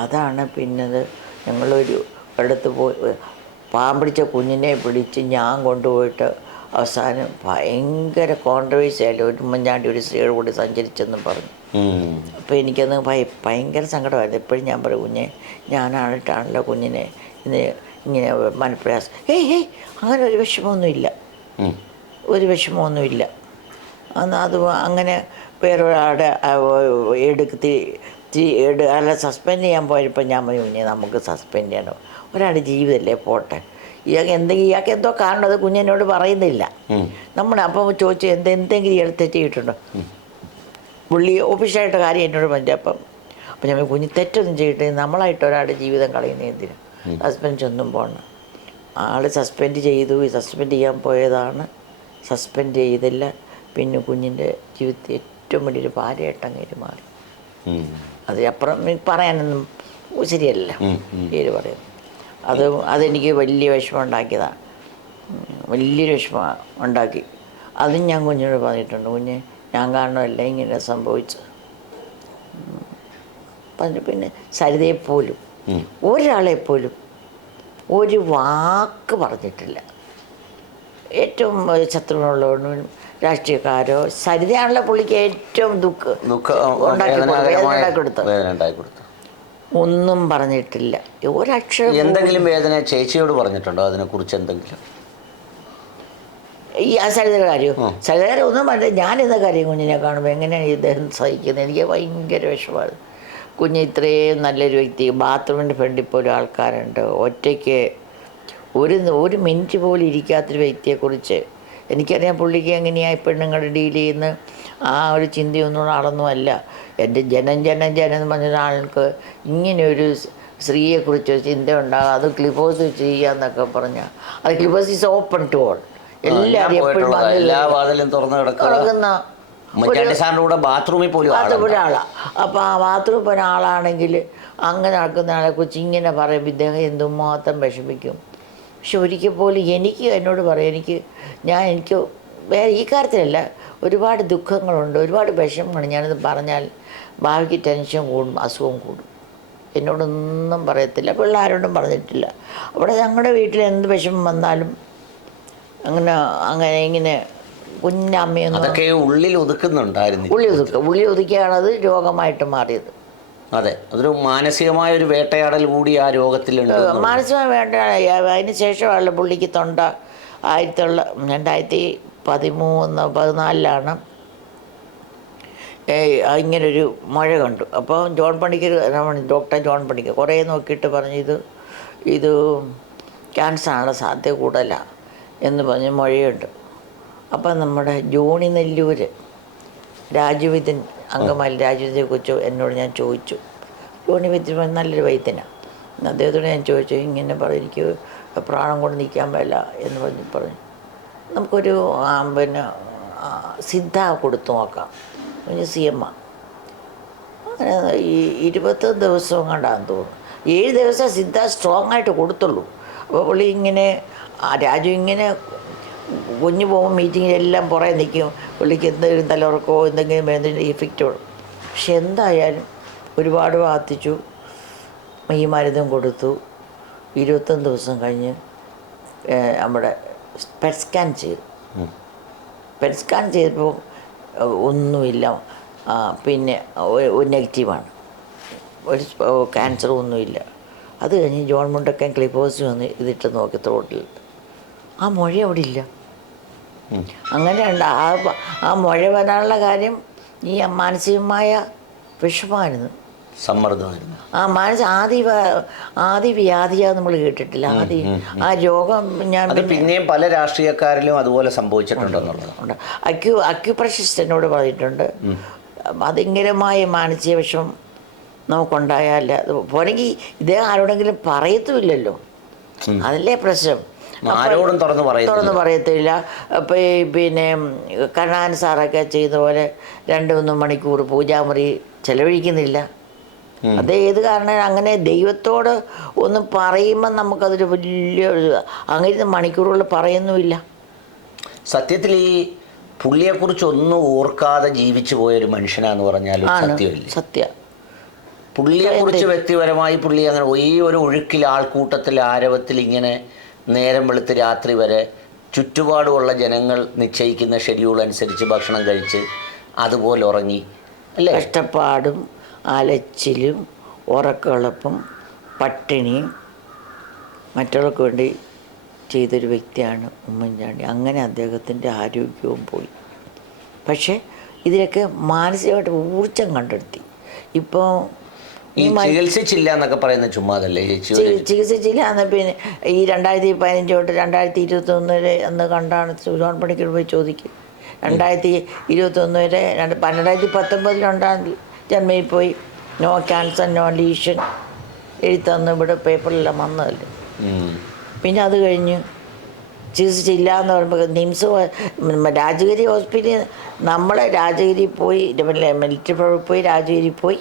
അതാണ് പിന്നത് ഞങ്ങളൊരു ഇടത്ത് പോയി പാമ്പിടിച്ച കുഞ്ഞിനെ പിടിച്ച് ഞാൻ കൊണ്ടുപോയിട്ട് അവസാനം ഭയങ്കര കോൺട്രവേഴ്സി ആയാലും ഒരു ഉമ്മൻചാണ്ടി ഒരു സ്ത്രീയുടെ കൂടി സഞ്ചരിച്ചെന്നും പറഞ്ഞു. അപ്പോൾ എനിക്കന്ന് ഭയങ്കര സങ്കടമായിരുന്നു. എപ്പോഴും ഞാൻ പറയും, കുഞ്ഞെ ഞാനായിട്ടാണല്ലോ കുഞ്ഞിനെ ഇങ്ങനെ മനപ്രയാസം. അങ്ങനെ ഒരു വിഷമമൊന്നുമില്ല, അത് അങ്ങനെ വേറൊരാളുടെ അല്ല സസ്പെൻഡ് ചെയ്യാൻ പോയപ്പോൾ ഞാൻ പറഞ്ഞു, കുഞ്ഞെ നമുക്ക് സസ്പെൻഡ് ചെയ്യണം, ഒരാളുടെ ജീവിതമല്ലേ പോട്ടെ. ഇയാൾക്ക് എന്തോ കാരണം അത് കുഞ്ഞിനോട് പറയുന്നില്ല. അപ്പോൾ ചോദിച്ചു എന്തെങ്കിലും ഇയാൾ തെറ്റ് ചെയ്തിട്ടുണ്ടോ. പുള്ളി ഓഫീസായിട്ട് കാര്യം എന്നോട് പറഞ്ഞു. അപ്പം ഞാൻ കുഞ്ഞ് തെറ്റൊന്നും ചെയ്തിട്ട് നമ്മളായിട്ട് ഒരാളുടെ ജീവിതം കളയുന്ന എന്തിനാ, സസ്പെൻഷൻ ഒന്നും പോകണം. ആൾ സസ്പെൻഡ് ചെയ്യാൻ പോയതാണ്, സസ്പെൻഡ് ചെയ്തില്ല. പിന്നെ കുഞ്ഞിൻ്റെ ജീവിതത്തിൽ ഏറ്റവും വലിയൊരു ഭാര്യയായിട്ടങ്ങേര് മാറി. അതിനപ്പുറം പറയാനൊന്നും ശരിയല്ല പേര് പറയുന്നത്. അതെനിക്ക് വലിയ വിഷമം ഉണ്ടാക്കിയതാണ്, വലിയൊരു വിഷമം ഉണ്ടാക്കി. അതും ഞാൻ കുഞ്ഞിനോട് പറഞ്ഞിട്ടുണ്ട്, കുഞ്ഞ് ഞാൻ കാരണമല്ല ഇങ്ങനെ സംഭവിച്ചത്. പിന്നെ സരിതയെപ്പോലും ഒരാളെപ്പോലും ഒരു വാക്ക് പറഞ്ഞിട്ടില്ല. ഏറ്റവും ശത്രുവിനുള്ളവനും രാഷ്ട്രീയക്കാരോ സരിതയാണല്ലോ പുള്ളിക്ക് ഏറ്റവും ഉണ്ടാക്കി ഒന്നും പറഞ്ഞിട്ടില്ല, ഒരക്ഷരം. എന്തെങ്കിലും വേദന ചേച്ചിയോട് പറഞ്ഞിട്ടുണ്ടോ അതിനെക്കുറിച്ച്? എന്തെങ്കിലും ഈ ആ സരിതയുടെ കാര്യം സരിതയുടെ ഒന്നും പറഞ്ഞില്ല. ഞാനിന്ന കാര്യം കുഞ്ഞിനെ കാണുമ്പോൾ എങ്ങനെയാണ് ഇദ്ദേഹം സഹിക്കുന്നത്? എനിക്ക് ഭയങ്കര വിഷമമാണ്. കുഞ്ഞ് ഇത്രയും നല്ലൊരു വ്യക്തി, ബാത്റൂമിൻ്റെ ഫ്രണ്ടിൽ പോലും ആൾക്കാരുണ്ട്, ഒറ്റയ്ക്ക് ഒരു മിനിറ്റ് പോലും ഇരിക്കാത്തൊരു വ്യക്തിയെക്കുറിച്ച് എനിക്കറിയാം. പുള്ളിക്ക് എങ്ങനെയാണ് പെണ്ണുങ്ങൾ ഡീൽ ചെയ്യുന്ന ആ ഒരു ചിന്തയൊന്നും നടന്നുമല്ല. എൻ്റെ ജനം എന്ന് പറഞ്ഞ ആൾക്ക് ഇങ്ങനെയൊരു സ്ത്രീയെക്കുറിച്ച് ചിന്ത ഉണ്ടാകുക, അത് ക്ലിപ്പോസ് ചെയ്യാന്നൊക്കെ പറഞ്ഞാൽ അത് ക്ലിപ്പോസ് ഈസ് ഓപ്പൺ ടു ഓൾ. എല്ലാവരും എപ്പോഴും എല്ലാ വാതിലും തുറന്നു കിടക്കുന്ന ബാത്റൂമിൽ പോലും ആളാണ്. അപ്പോൾ ആ ബാത്റൂമിൽ പോയ ആളാണെങ്കിൽ അങ്ങനെ നടക്കുന്ന ആളെക്കുറിച്ച് ഇങ്ങനെ പറയുമ്പോൾ ഇദ്ദേഹം എന്തുമാത്രം വിഷമിക്കും. പക്ഷെ ഒരിക്കൽ പോലും എനിക്ക് എന്നോട് പറയും, എനിക്ക് വേറെ ഈ കാര്യത്തിലല്ല, ഒരുപാട് ദുഃഖങ്ങളുണ്ട്, ഒരുപാട് വിഷമങ്ങളുണ്ട്. ഞാനത് പറഞ്ഞാൽ ഭാവിക്ക് ടെൻഷൻ കൂടും, അസുഖം കൂടും. എന്നോടൊന്നും പറയത്തില്ല, പിള്ളേരോടും പറഞ്ഞിട്ടില്ല. അവിടെ ഞങ്ങളുടെ വീട്ടിൽ എന്ത് വിഷമം വന്നാലും അങ്ങനെ ഇങ്ങനെ കുഞ്ഞമ്മയൊന്നും അതൊക്കെ ഉള്ളിൽ ഒതുക്കുന്നുണ്ടായിരുന്നു. ഉള്ളി ഒതുക്കിയാണത് രോഗമായിട്ട് മാറിയത്. അതെ, അതൊരു മാനസികമായ ഒരു വേട്ടയാടൽ കൂടി ആ രോഗത്തിലുണ്ട്. മാനസികമായ വേട്ടയാടൽ. അതിന് ശേഷമല്ല പുള്ളിക്ക് തൊണ്ട 2014 ഇങ്ങനൊരു മഴ കണ്ടു. അപ്പോൾ ഡോക്ടർ ജോൺ പണിക്കർ കുറേ നോക്കിയിട്ട് പറഞ്ഞു ഇത് ക്യാൻസറാണ്, സാധ്യത കൂടുതലാണ് എന്ന് പറഞ്ഞ് മഴയുണ്ട്. അപ്പം നമ്മുടെ ജോണി നെല്ലൂർ രാജുവിദ്യൻ അങ്കമാലി രാജുവിദ്യനെ കുറിച്ച് എന്നോട് ഞാൻ ചോദിച്ചു. ജോണി വിദ്യൻ നല്ലൊരു വൈദ്യനാണ്. അദ്ദേഹത്തോട് ഞാൻ ചോദിച്ചു, ഇങ്ങനെ എനിക്ക് പ്രാണം കൊണ്ട് നിൽക്കാൻ പറ്റില്ല എന്ന് പറഞ്ഞു. നമുക്കൊരു പിന്നെ സിദ്ധ കൊടുത്തു നോക്കാം, CM. അങ്ങനെ ഈ 20 ദിവസവും കണ്ടാന്ന് തോന്നുന്നു. 7 ദിവസം സിദ്ധ സ്ട്രോങ് ആയിട്ട് കൊടുത്തുള്ളൂ. അപ്പോൾ പുള്ളി ഇങ്ങനെ രാജു ഇങ്ങനെ കുഞ്ഞു പോകുമ്പോൾ മീറ്റിങ്ങിലെല്ലാം പുറകെ നിൽക്കും. പുള്ളിക്ക് എന്തെങ്കിലും തലയുറക്കോ എന്തെങ്കിലും ഇഫക്റ്റ് കൊടുക്കും. പക്ഷെ എന്തായാലും ഒരുപാട് ബാധിച്ചു. ഈ മരുന്നും കൊടുത്തു. 21 ദിവസം കഴിഞ്ഞ് നമ്മുടെ പെറ്റ് സ്കാൻ ചെയ്തു. പെറ്റ് സ്കാൻ ചെയ്തപ്പോൾ ഒന്നുമില്ല, പിന്നെ നെഗറ്റീവാണ്, ഒരു ക്യാൻസർ ഒന്നുമില്ല. അത് കഴിഞ്ഞ് ജോൺ മുണ്ടക്കൻ ക്ലിപ്പോസ് വന്ന് ഇതിട്ട് നോക്കി ത്രോട്ടിൽ, ആ മുഴ അവിടെ ഇല്ല. അങ്ങനെ ഉണ്ട്. ആ മുഴ വരാനുള്ള കാര്യം ഈ മാനസികമായ വിഷമമായിരുന്നു, സമ്മർദ്ദമായിരുന്നു. ആദി വ്യാധിയാ നമ്മൾ കേട്ടിട്ടില്ല. ആ രോഗം ഞാൻ പിന്നെയും പല രാഷ്ട്രീയക്കാരിലും അതുപോലെ സംഭവിച്ചിട്ടുണ്ടെന്നുള്ളത് അക്യുപ്രഷറിസ്റ്റ് എന്നോട് പറഞ്ഞിട്ടുണ്ട്. അതിങ്കരമായ മാനസിക വിഷമം നമുക്കുണ്ടായാൽ പോരെങ്കിൽ ഇദ്ദേഹം ആരോടെങ്കിലും പറയത്തുമില്ലല്ലോ, അതല്ലേ പ്രശ്നം. ആരോടും തുറന്നു പറയത്തില്ല. അപ്പോൾ പിന്നെ കരുണാകരൻ സാറൊക്കെ ചെയ്ത പോലെ 2-3 മണിക്കൂർ പൂജാമുറി ചെലവഴിക്കുന്നില്ല. അത് ഏത് കാരണം അങ്ങനെ ദൈവത്തോട് ഒന്ന് പറയുമ്പോൾ നമുക്കതൊരു വലിയൊരു അങ്ങനെ മണിക്കൂറുകൾ പറയുന്നുമില്ല. സത്യത്തിൽ ഈ പുള്ളിയെക്കുറിച്ചൊന്നും ഓർക്കാതെ ജീവിച്ചു പോയൊരു മനുഷ്യനാന്ന് പറഞ്ഞാൽ സത്യം. പുള്ളിയെക്കുറിച്ച് വ്യക്തിപരമായി പുള്ളി അങ്ങനെ ഈ ഒരു ഒഴുക്കിൽ ആൾക്കൂട്ടത്തിൽ ആരവത്തിൽ ഇങ്ങനെ നേരം വെളുത്ത് രാത്രി വരെ ചുറ്റുപാടുമുള്ള ജനങ്ങൾ നിശ്ചയിക്കുന്ന ഷെഡ്യൂൾ അനുസരിച്ച് ഭക്ഷണം കഴിച്ച് അതുപോലെ ഉറങ്ങി അല്ലേ. കഷ്ടപ്പാടും അലച്ചിലും ഉറക്കമുള്ളപ്പം പട്ടിണിയും മറ്റുള്ളവർക്ക് വേണ്ടി ചെയ്തൊരു വ്യക്തിയാണ് ഉമ്മൻചാണ്ടി. അങ്ങനെ അദ്ദേഹത്തിൻ്റെ ആരോഗ്യവും പോയി. പക്ഷേ ഇതിലൊക്കെ മാനസികമായിട്ട് ഊർജം കണ്ടെടുത്തി. ഇപ്പോൾ ചികിത്സിച്ചില്ല എന്നൊക്കെ പറയുന്ന ചുമ്മാതല്ലേ? ചികിത്സിച്ചില്ല എന്ന് പിന്നെ ഈ 2015 തൊട്ട് 2021 വരെ അന്ന് കണ്ടാണ് ജോൺ പണിക്കർ പോയി ചോദിക്കും. 2021 വരെ 2019 ജന്മയിൽ പോയി നോ ക്യാൻസർ നോ ലീഷൻ എഴുത്തന്ന് ഇവിടെ പേപ്പറിലെല്ലാം വന്നതല്ലേ. പിന്നെ അത് കഴിഞ്ഞ് ചികിത്സിച്ചില്ല എന്ന് പറയുമ്പോൾ നിംസ് രാജഗിരി ഹോസ്പിറ്റലിൽ നമ്മളെ രാജഗിരി പോയി മിലിറ്ററി പോയി രാജഗിരി പോയി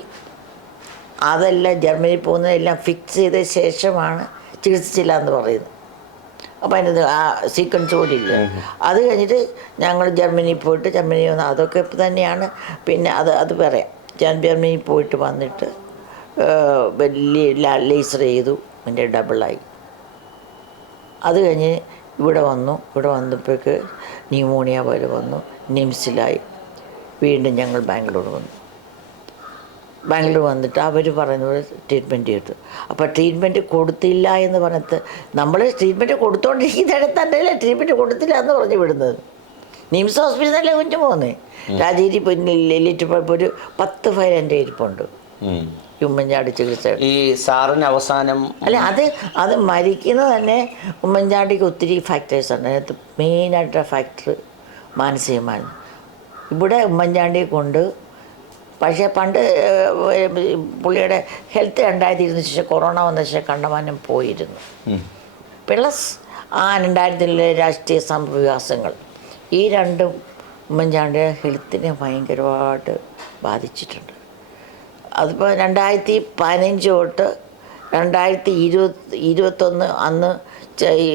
അതെല്ലാം ജർമ്മനിയിൽ പോകുന്നതെല്ലാം ഫിക്സ് ചെയ്ത ശേഷമാണ് ചികിത്സിച്ചില്ല എന്ന് പറയുന്നത്. അപ്പോൾ അതിനത് ആ സീക്വൻസ് കൂടി ഇല്ല. അത് കഴിഞ്ഞിട്ട് ഞങ്ങൾ ജർമ്മനിയിൽ പോയിട്ട് വന്ന് അതൊക്കെ ഇപ്പം തന്നെയാണ്. പിന്നെ അത് പറയാം. ജർമ്മനിയിൽ പോയിട്ട് വന്നിട്ട് വലിയ ലേസർ ചെയ്തു, എൻ്റെ ഡബിളായി. അത് കഴിഞ്ഞ് ഇവിടെ വന്നപ്പോഴേക്ക് ന്യൂമോണിയ പോലെ വന്നു, നിംസിലായി. വീണ്ടും ഞങ്ങൾ ബാംഗ്ലൂർ വന്നു. ബാംഗ്ലൂർ വന്നിട്ട് അവർ പറയുന്നത് ട്രീറ്റ്മെൻറ്റ് ചെയ്തു. അപ്പോൾ ട്രീറ്റ്മെൻറ്റ് കൊടുത്തില്ല എന്ന് പറഞ്ഞിട്ട് നമ്മൾ ട്രീറ്റ്മെൻറ്റ് കൊടുത്തോണ്ടിരിക്കുന്നിടത്ത് തന്നെ ട്രീറ്റ്മെൻറ്റ് കൊടുത്തില്ല എന്ന് പറഞ്ഞു വിടുന്നത്. നിംസ് ഹോസ്പിറ്റലിലല്ലേ കുഞ്ഞു പോകുന്നത്. രാജഗിരി ലിറ്റിപ്പോൾ ഒരു 10 ഫയൽ എൻ്റെ ഇരിപ്പുണ്ട് ഉമ്മൻചാണ്ടി ചികിത്സ. ഈ സാറിന് അവസാനം അല്ല അത് മരിക്കുന്നത് തന്നെ ഉമ്മൻചാണ്ടിക്ക് ഒത്തിരി ഫാക്ടേഴ്സാണ്. അതിനകത്ത് മെയിനായിട്ട് ഫാക്ടർ മാനസികമാണ്. ഇവിടെ ഉമ്മൻചാണ്ടിയെ കൊണ്ട് പക്ഷേ പണ്ട് പുള്ളിയുടെ ഹെൽത്ത് 2020 ശേഷം കൊറോണ വന്ന ശേഷം കണ്ടമാനം പോയിരുന്നു. പ്ലസ് ആ 2000 രാഷ്ട്രീയ സംഭവവികാസങ്ങൾ ഈ രണ്ടും ഉമ്മൻചാണ്ടിയുടെ ഹെൽത്തിനെ ഭയങ്കരമായിട്ട് ബാധിച്ചിട്ടുണ്ട്. അതിപ്പോൾ 2015 തൊട്ട് 2021 അന്ന് ഈ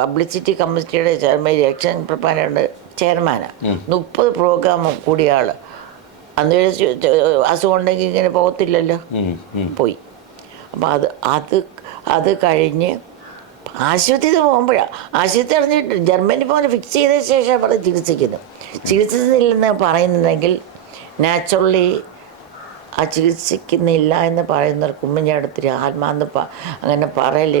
പബ്ലിസിറ്റി കമ്മിറ്റിയുടെ ഇലക്ഷൻ പ്രപ്പാനയുടെ ചെയർമാനാണ്. 30 പ്രോഗ്രാം കൂടിയ ആൾ. അന്ന് അസുഖം ഉണ്ടെങ്കിൽ ഇങ്ങനെ പോകത്തില്ലല്ലോ, പോയി. അപ്പോൾ അത് കഴിഞ്ഞ് ആശുപത്രിയിൽ പോകുമ്പോഴാണ് ആശുപത്രി അറിഞ്ഞിട്ട് ജർമ്മനി പോലെ ഫിക്സ് ചെയ്ത ശേഷം പറഞ്ഞ് ചികിത്സിക്കുന്നില്ലെന്ന് പറയുന്നുണ്ടെങ്കിൽ നാച്ചുറലി ആ ചികിത്സിക്കുന്നില്ല എന്ന് പറയുന്നവർക്ക് ഉമ്മൻചാണ്ടി ആത്മാന്ന് അങ്ങനെ പറയല്ല.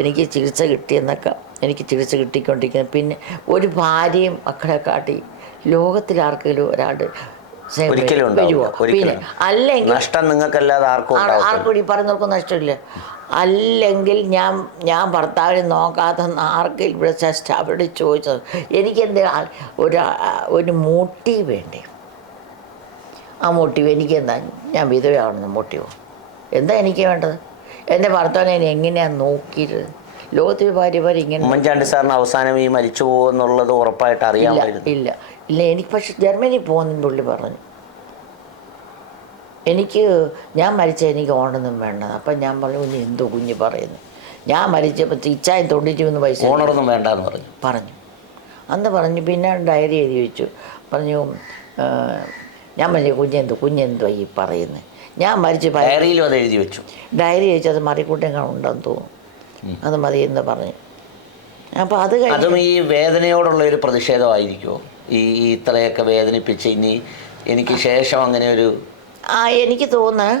എനിക്ക് ചികിത്സ കിട്ടിയെന്നൊക്കെ എനിക്ക് ചികിത്സ കിട്ടിക്കൊണ്ടിരിക്കുന്നത്. പിന്നെ ഒരു ഭാര്യയും മക്കളെ കാട്ടി ലോകത്തിലാർക്കെങ്കിലും ഒരാൾ വരുമോ? പിന്നെ അല്ലെങ്കിൽ ആർക്കും പറയുന്നവർക്കും നഷ്ടമില്ല. അല്ലെങ്കിൽ ഞാൻ ഭർത്താവിനെ നോക്കാത്ത ആർക്കും ഇവിടെ അവരോട് ചോദിച്ചത് എനിക്കെന്ത് ഒരു മോട്ടീവ് വേണ്ടേ? ആ മോട്ടീവ് എനിക്കെന്താ? ഞാൻ വിധവയാണെന്ന് മോട്ടീവോ? എന്താ എനിക്ക് വേണ്ടത്? എൻ്റെ ഭർത്താവിനെ എങ്ങനെയാണ് നോക്കിയിട്ട് ലോകത്തിൽ ഭാര്യമാർ ഇങ്ങനെ. ഉമ്മൻചാണ്ടി സാറിന് അവസാനം ഈ മരിച്ചു പോകുമെന്നുള്ളത് ഉറപ്പായിട്ട് അറിയാമായിരുന്നു? ഇല്ല. എനിക്ക് പക്ഷെ ജർമ്മനി പോകുന്ന പുള്ളി പറഞ്ഞു ഞാൻ മരിച്ച എനിക്ക് ഓണൊന്നും വേണ്ട. അപ്പം ഞാൻ പറഞ്ഞു എന്തോ കുഞ്ഞ് പറയുന്നു. ഞാൻ മരിച്ചപ്പോൾ ഇച്ചായം 93 വയസ്സ് ഓണറൊന്നും വേണ്ടെന്ന് പറഞ്ഞു. അന്ന് പറഞ്ഞു. പിന്നെ ഡയറി എഴുതി വെച്ചു. പറഞ്ഞു ഞാൻ പറഞ്ഞു കുഞ്ഞെന്തോ ഈ പറയുന്നത്. ഞാൻ മരിച്ച് ഡയറിയിലും അത് എഴുതി വെച്ചു. ഡയറി വെച്ചു. അത് മറിക്കൂട്ടം ഉണ്ടെന്ന് തോന്നുന്നു. അത് മതി എന്ന് പറഞ്ഞു. അപ്പോൾ അതും ഈ വേദനയോടുള്ള ഒരു പ്രതിഷേധമായിരിക്കുമോ? ഈ ഇത്രയൊക്കെ വേദനിപ്പിച്ച് ഇനി എനിക്ക് ശേഷം അങ്ങനെ ഒരു എനിക്ക് തോന്നുന്നു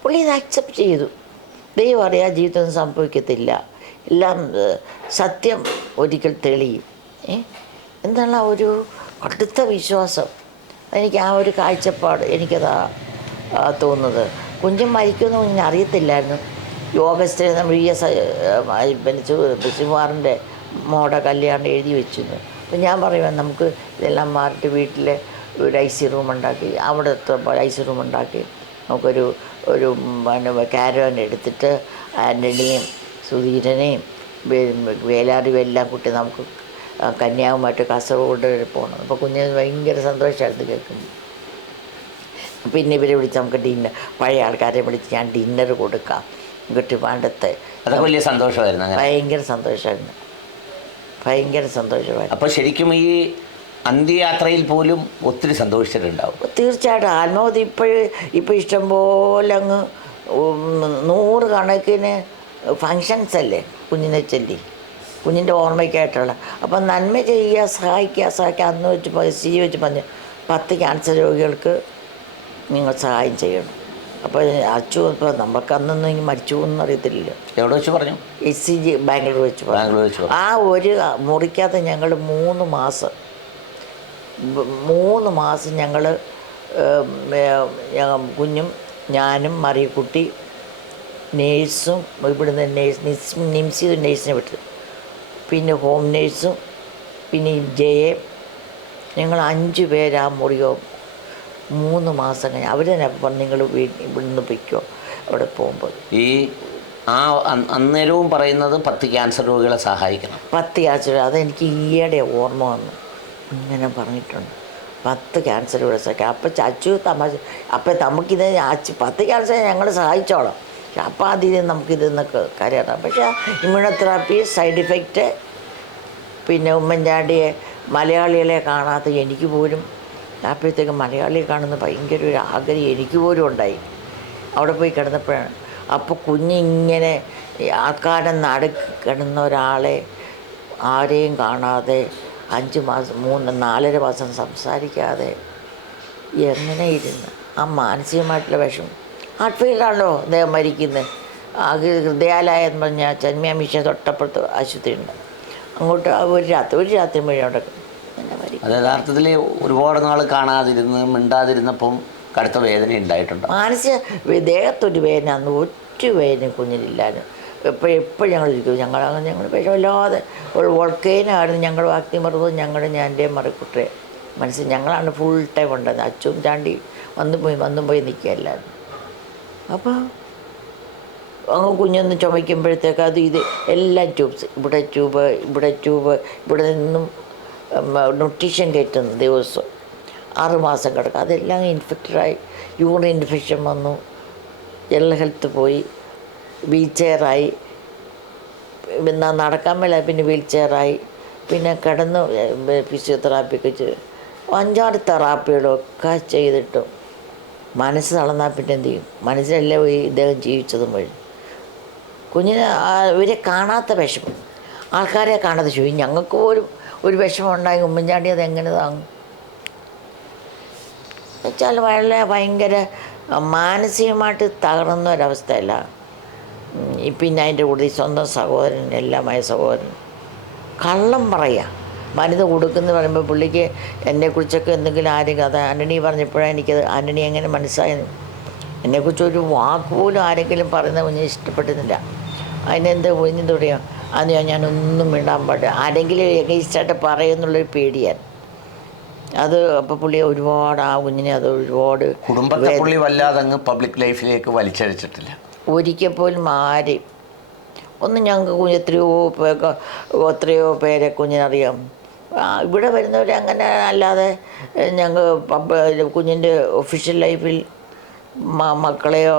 പുള്ളി ഇത് അക്സെപ്റ്റ് ചെയ്തു. ദൈവം അറിയാം ജീവിതം സംഭവിക്കത്തില്ല, എല്ലാം സത്യം ഒരിക്കൽ തെളിയും എന്നുള്ള ഒരു കടുത്ത വിശ്വാസം. എനിക്ക് ആ ഒരു കാഴ്ചപ്പാട് എനിക്കതാ തോന്നുന്നത്. കുഞ്ഞൻ മരിക്കുമെന്ന് കുഞ്ഞിന് അറിയത്തില്ലായിരുന്നു. ഈ ഓഗസ്റ്റിൽ നമ്മൾ ശിവകുമാറിൻ്റെ മോടെ കല്യാണം എഴുതി വെച്ചിരുന്നു. അപ്പം ഞാൻ പറയുവാൻ നമുക്ക് ഇതെല്ലാം മാറിയിട്ട് വീട്ടിൽ ഒരു IC റൂം ഉണ്ടാക്കി, അവിടെ എത്തുമ്പോൾ IC റൂം ഉണ്ടാക്കി നമുക്കൊരു കാരവൻ എടുത്തിട്ട് ആൻ്റണിയും സുധീരനെയും വേലാറിയും എല്ലാം കൂട്ടി നമുക്ക് കന്യാകുമായിട്ട് കാസർഗോഡ് വരെ പോകണം. അപ്പോൾ കുഞ്ഞിന് ഭയങ്കര സന്തോഷമായിരുന്നു കേൾക്കുമ്പോൾ. പിന്നെ ഇവരെ വിളിച്ച് നമുക്ക് പഴയ ആൾക്കാരെ വിളിച്ച് ഞാൻ ഡിന്നർ കൊടുക്കാം കുട്ടിപ്പാണ്ടത്തെ. അതൊക്കെ വലിയ സന്തോഷമായിരുന്നു. ഭയങ്കര സന്തോഷമായിരുന്നു. അപ്പോൾ ശരിക്കും ഈ അന്ത്യയാത്രയിൽ പോലും ഒത്തിരി സന്തോഷിച്ചിട്ടുണ്ടാവും. തീർച്ചയായിട്ടും ആത്മാവധി ഇപ്പോൾ ഇഷ്ടംപോലെ അങ്ങ് 100 കണക്കിന് ഫങ്ഷൻസ് അല്ലേ കുഞ്ഞിനെ ചൊല്ലി, കുഞ്ഞിൻ്റെ ഓർമ്മയ്ക്കായിട്ടുള്ള. അപ്പം നന്മ ചെയ്യുക, സഹായിക്കുക അന്ന് വെച്ച് വെച്ച് പറഞ്ഞ് 10 ക്യാൻസർ രോഗികൾക്ക് നിങ്ങൾ സഹായം ചെയ്യണം. അപ്പോൾ അച്ചു ഇപ്പോൾ നമുക്ക് അന്നൊന്നും മരിച്ചു പോകുമെന്ന് അറിയത്തില്ലല്ലോ. എവിടെ വെച്ച് പറഞ്ഞു? SCG ബാംഗ്ലൂർ വെച്ച്. ആ ഒരു മുറിക്കകത്ത് ഞങ്ങൾ 3 മാസം ഞങ്ങൾ കുഞ്ഞും ഞാനും മറിയക്കുട്ടി നേഴ്സും ഇവിടുന്ന് നിംസിൽ നേഴ്സിനെ വിട്ടു, പിന്നെ ഹോം നേഴ്സും പിന്നെ ജയെ, ഞങ്ങൾ 5 പേര് ആ മുറിയോ 3 മാസം കഴിഞ്ഞ് അവർ തന്നെ പറഞ്ഞു നിങ്ങൾ ഇവിടുന്ന് പൊയ്ക്കോ അവിടെ പോകുമ്പോൾ. ഈ അന്നേരവും പറയുന്നത് 10 ക്യാൻസർ രോഗികളെ സഹായിക്കണം. 10 ക്യാൻസർ, അതെനിക്ക് ഈയിടെ ഓർമ്മ വന്നു. ഇങ്ങനെ പറഞ്ഞിട്ടുണ്ട് 10 ക്യാൻസർ സഹായിക്കാം. അപ്പം അച്ചു തമാശ, അപ്പം നമുക്കിത് 10 ക്യാൻസർ ഞങ്ങൾ സഹായിച്ചോളാം, പക്ഷെ അപ്പം അതിൽ നമുക്കിതെന്നൊക്കെ കാര്യമാണ്. പക്ഷേ ഇമ്മ്യൂണോതെറാപ്പി സൈഡ് ഇഫക്റ്റ്, പിന്നെ ഉമ്മൻചാണ്ടിയെ മലയാളികളെ കാണാത്ത എനിക്ക് പോലും അപ്പോഴത്തേക്ക് മലയാളിയെ കാണുന്ന ഭയങ്കര ഒരു ആഗ്രഹം എനിക്ക് പോലും ഉണ്ടായി അവിടെ പോയി കിടന്നപ്പോഴാണ്. അപ്പോൾ കുഞ്ഞിങ്ങനെ ആൾക്കാരെ നടുക്ക് കിടന്ന ഒരാളെ ആരെയും കാണാതെ 5 മാസം 4.5 മാസം സംസാരിക്കാതെ എങ്ങനെ ഇരുന്ന് ആ മാനസികമായിട്ടുള്ള വിഷമം ഹാർട്ട് ഫെയിലാണല്ലോ അദ്ദേഹം മരിക്കുന്നത്. ഹൃദയാലയം എന്ന് പറഞ്ഞാൽ ചന്മിയ മിഷൻ തൊട്ടപ്പുറത്ത് ആശുപത്രി ഉണ്ട്. അങ്ങോട്ട് ഒരു രാത്രി മുഴുവൻ അവിടെ അങ്ങനെ മരിക്കും. അത് യഥാർത്ഥത്തിൽ ഒരുപാട് നാൾ കാണാതിരുന്ന് മിണ്ടാതിരുന്നപ്പം കടുത്ത വേദന ഉണ്ടായിട്ടുണ്ട്. മാനസിക ദേഹത്തൊരു വേദന അന്ന് ഒറ്റ വേദന കുഞ്ഞിലില്ലായിരുന്നു. എപ്പോഴും ഞങ്ങളിരിക്കും. ഞങ്ങൾ വിഷമില്ലാതെ ഒരു വോൾക്കേനായിരുന്നു ഞങ്ങൾ വാക്തിമറുതും ഞാൻ്റെ മറിക്കുട്ടേ മനസ്സിൽ ഞങ്ങളാണ് ഫുൾ ടൈം ഉണ്ടായിരുന്നത്. അച്ചും ചാണ്ടി വന്നും പോയി നിൽക്കുകയല്ലായിരുന്നു. അപ്പോൾ അങ്ങ് കുഞ്ഞൊന്ന് ചുമയ്ക്കുമ്പോഴത്തേക്ക് അത് ഇത് എല്ലാം ട്യൂബ്സ്, ഇവിടെ നിന്നും ന്യൂട്രീഷൻ കയറ്റുന്നു ദിവസം 6 മാസം കിടക്കും. അതെല്ലാം ഇൻഫെക്റ്റഡായി യൂറിൻ ഇൻഫെക്ഷൻ വന്നു, ജനറൽ ഹെൽത്ത് പോയി, വീൽ ചെയറായി, പിന്നെ നടക്കാൻ മേല, പിന്നെ വീൽ ചെയറായി, പിന്നെ കിടന്ന് ഫിസിയോതെറാപ്പിയൊക്കെ ചെയ്ത് 5-6 തെറാപ്പികളൊക്കെ ചെയ്തിട്ടും മനസ്സ് തളർന്നാൽ പിന്നെ എന്ത് ചെയ്യും? മനസ്സിലല്ലേ പോയി ഇദ്ദേഹം ജീവിച്ചതും വഴി. കുഞ്ഞിന് ഇവരെ കാണാത്ത വിഷമം, ആൾക്കാരെ കാണാത്ത ചോദിക്കും. ഞങ്ങൾക്ക് പോലും ഒരു വിഷമം ഉണ്ടായി ഉമ്മൻചാണ്ടി അതെങ്ങനെ താങ്ങും വെച്ചാൽ വളരെ ഭയങ്കര മാനസികമായിട്ട് തകർന്ന ഒരവസ്ഥയല്ല. പിന്നെ അതിൻ്റെ കൂടെ സ്വന്തം സഹോദരൻ, എല്ലാമായ സഹോദരൻ കള്ളം പറയുക, മരുന്ന് കൊടുക്കുമെന്ന് പറയുമ്പോൾ പുള്ളിക്ക് എന്നെക്കുറിച്ചൊക്കെ എന്തെങ്കിലും ആരെങ്കിലും, അത് ആൻ്റണി പറഞ്ഞപ്പോഴാണ് എനിക്കത് ആൻ്റണി എങ്ങനെ മനസ്സിലായത്. എന്നെക്കുറിച്ച് ഒരു വാക്കുപോലും ആരെങ്കിലും പറയുന്നത് കുഞ്ഞിന് ഇഷ്ടപ്പെടുന്നില്ല. അതിനെന്ത് കുഞ്ഞെന്ത് പറയുക, അത് ഞാനൊന്നും മിണ്ടാൻ പാടില്ല, ആരെങ്കിലും എഗൈൻസ്റ്റായിട്ട് പറയുമെന്നുള്ളൊരു പേടിയാണ് അത്. അപ്പോൾ പുള്ളി ഒരുപാട് ആ കുഞ്ഞിനെ അത് ഒരുപാട് കുടുംബത്തെ പുള്ളി വല്ലാതെ അങ്ങ് പബ്ലിക് ലൈഫിലേക്ക് വലിച്ചഴിച്ചിട്ടില്ല ഒരിക്കൽ പോലും. ആരെയും ഒന്നും ഞങ്ങൾക്ക് എത്രയോ പേരെ കുഞ്ഞിനറിയാം. ഇവിടെ വരുന്നവരെ അങ്ങനെ അല്ലാതെ ഞങ്ങൾ കുഞ്ഞിൻ്റെ ഒഫീഷ്യൽ ലൈഫിൽ മക്കളെയോ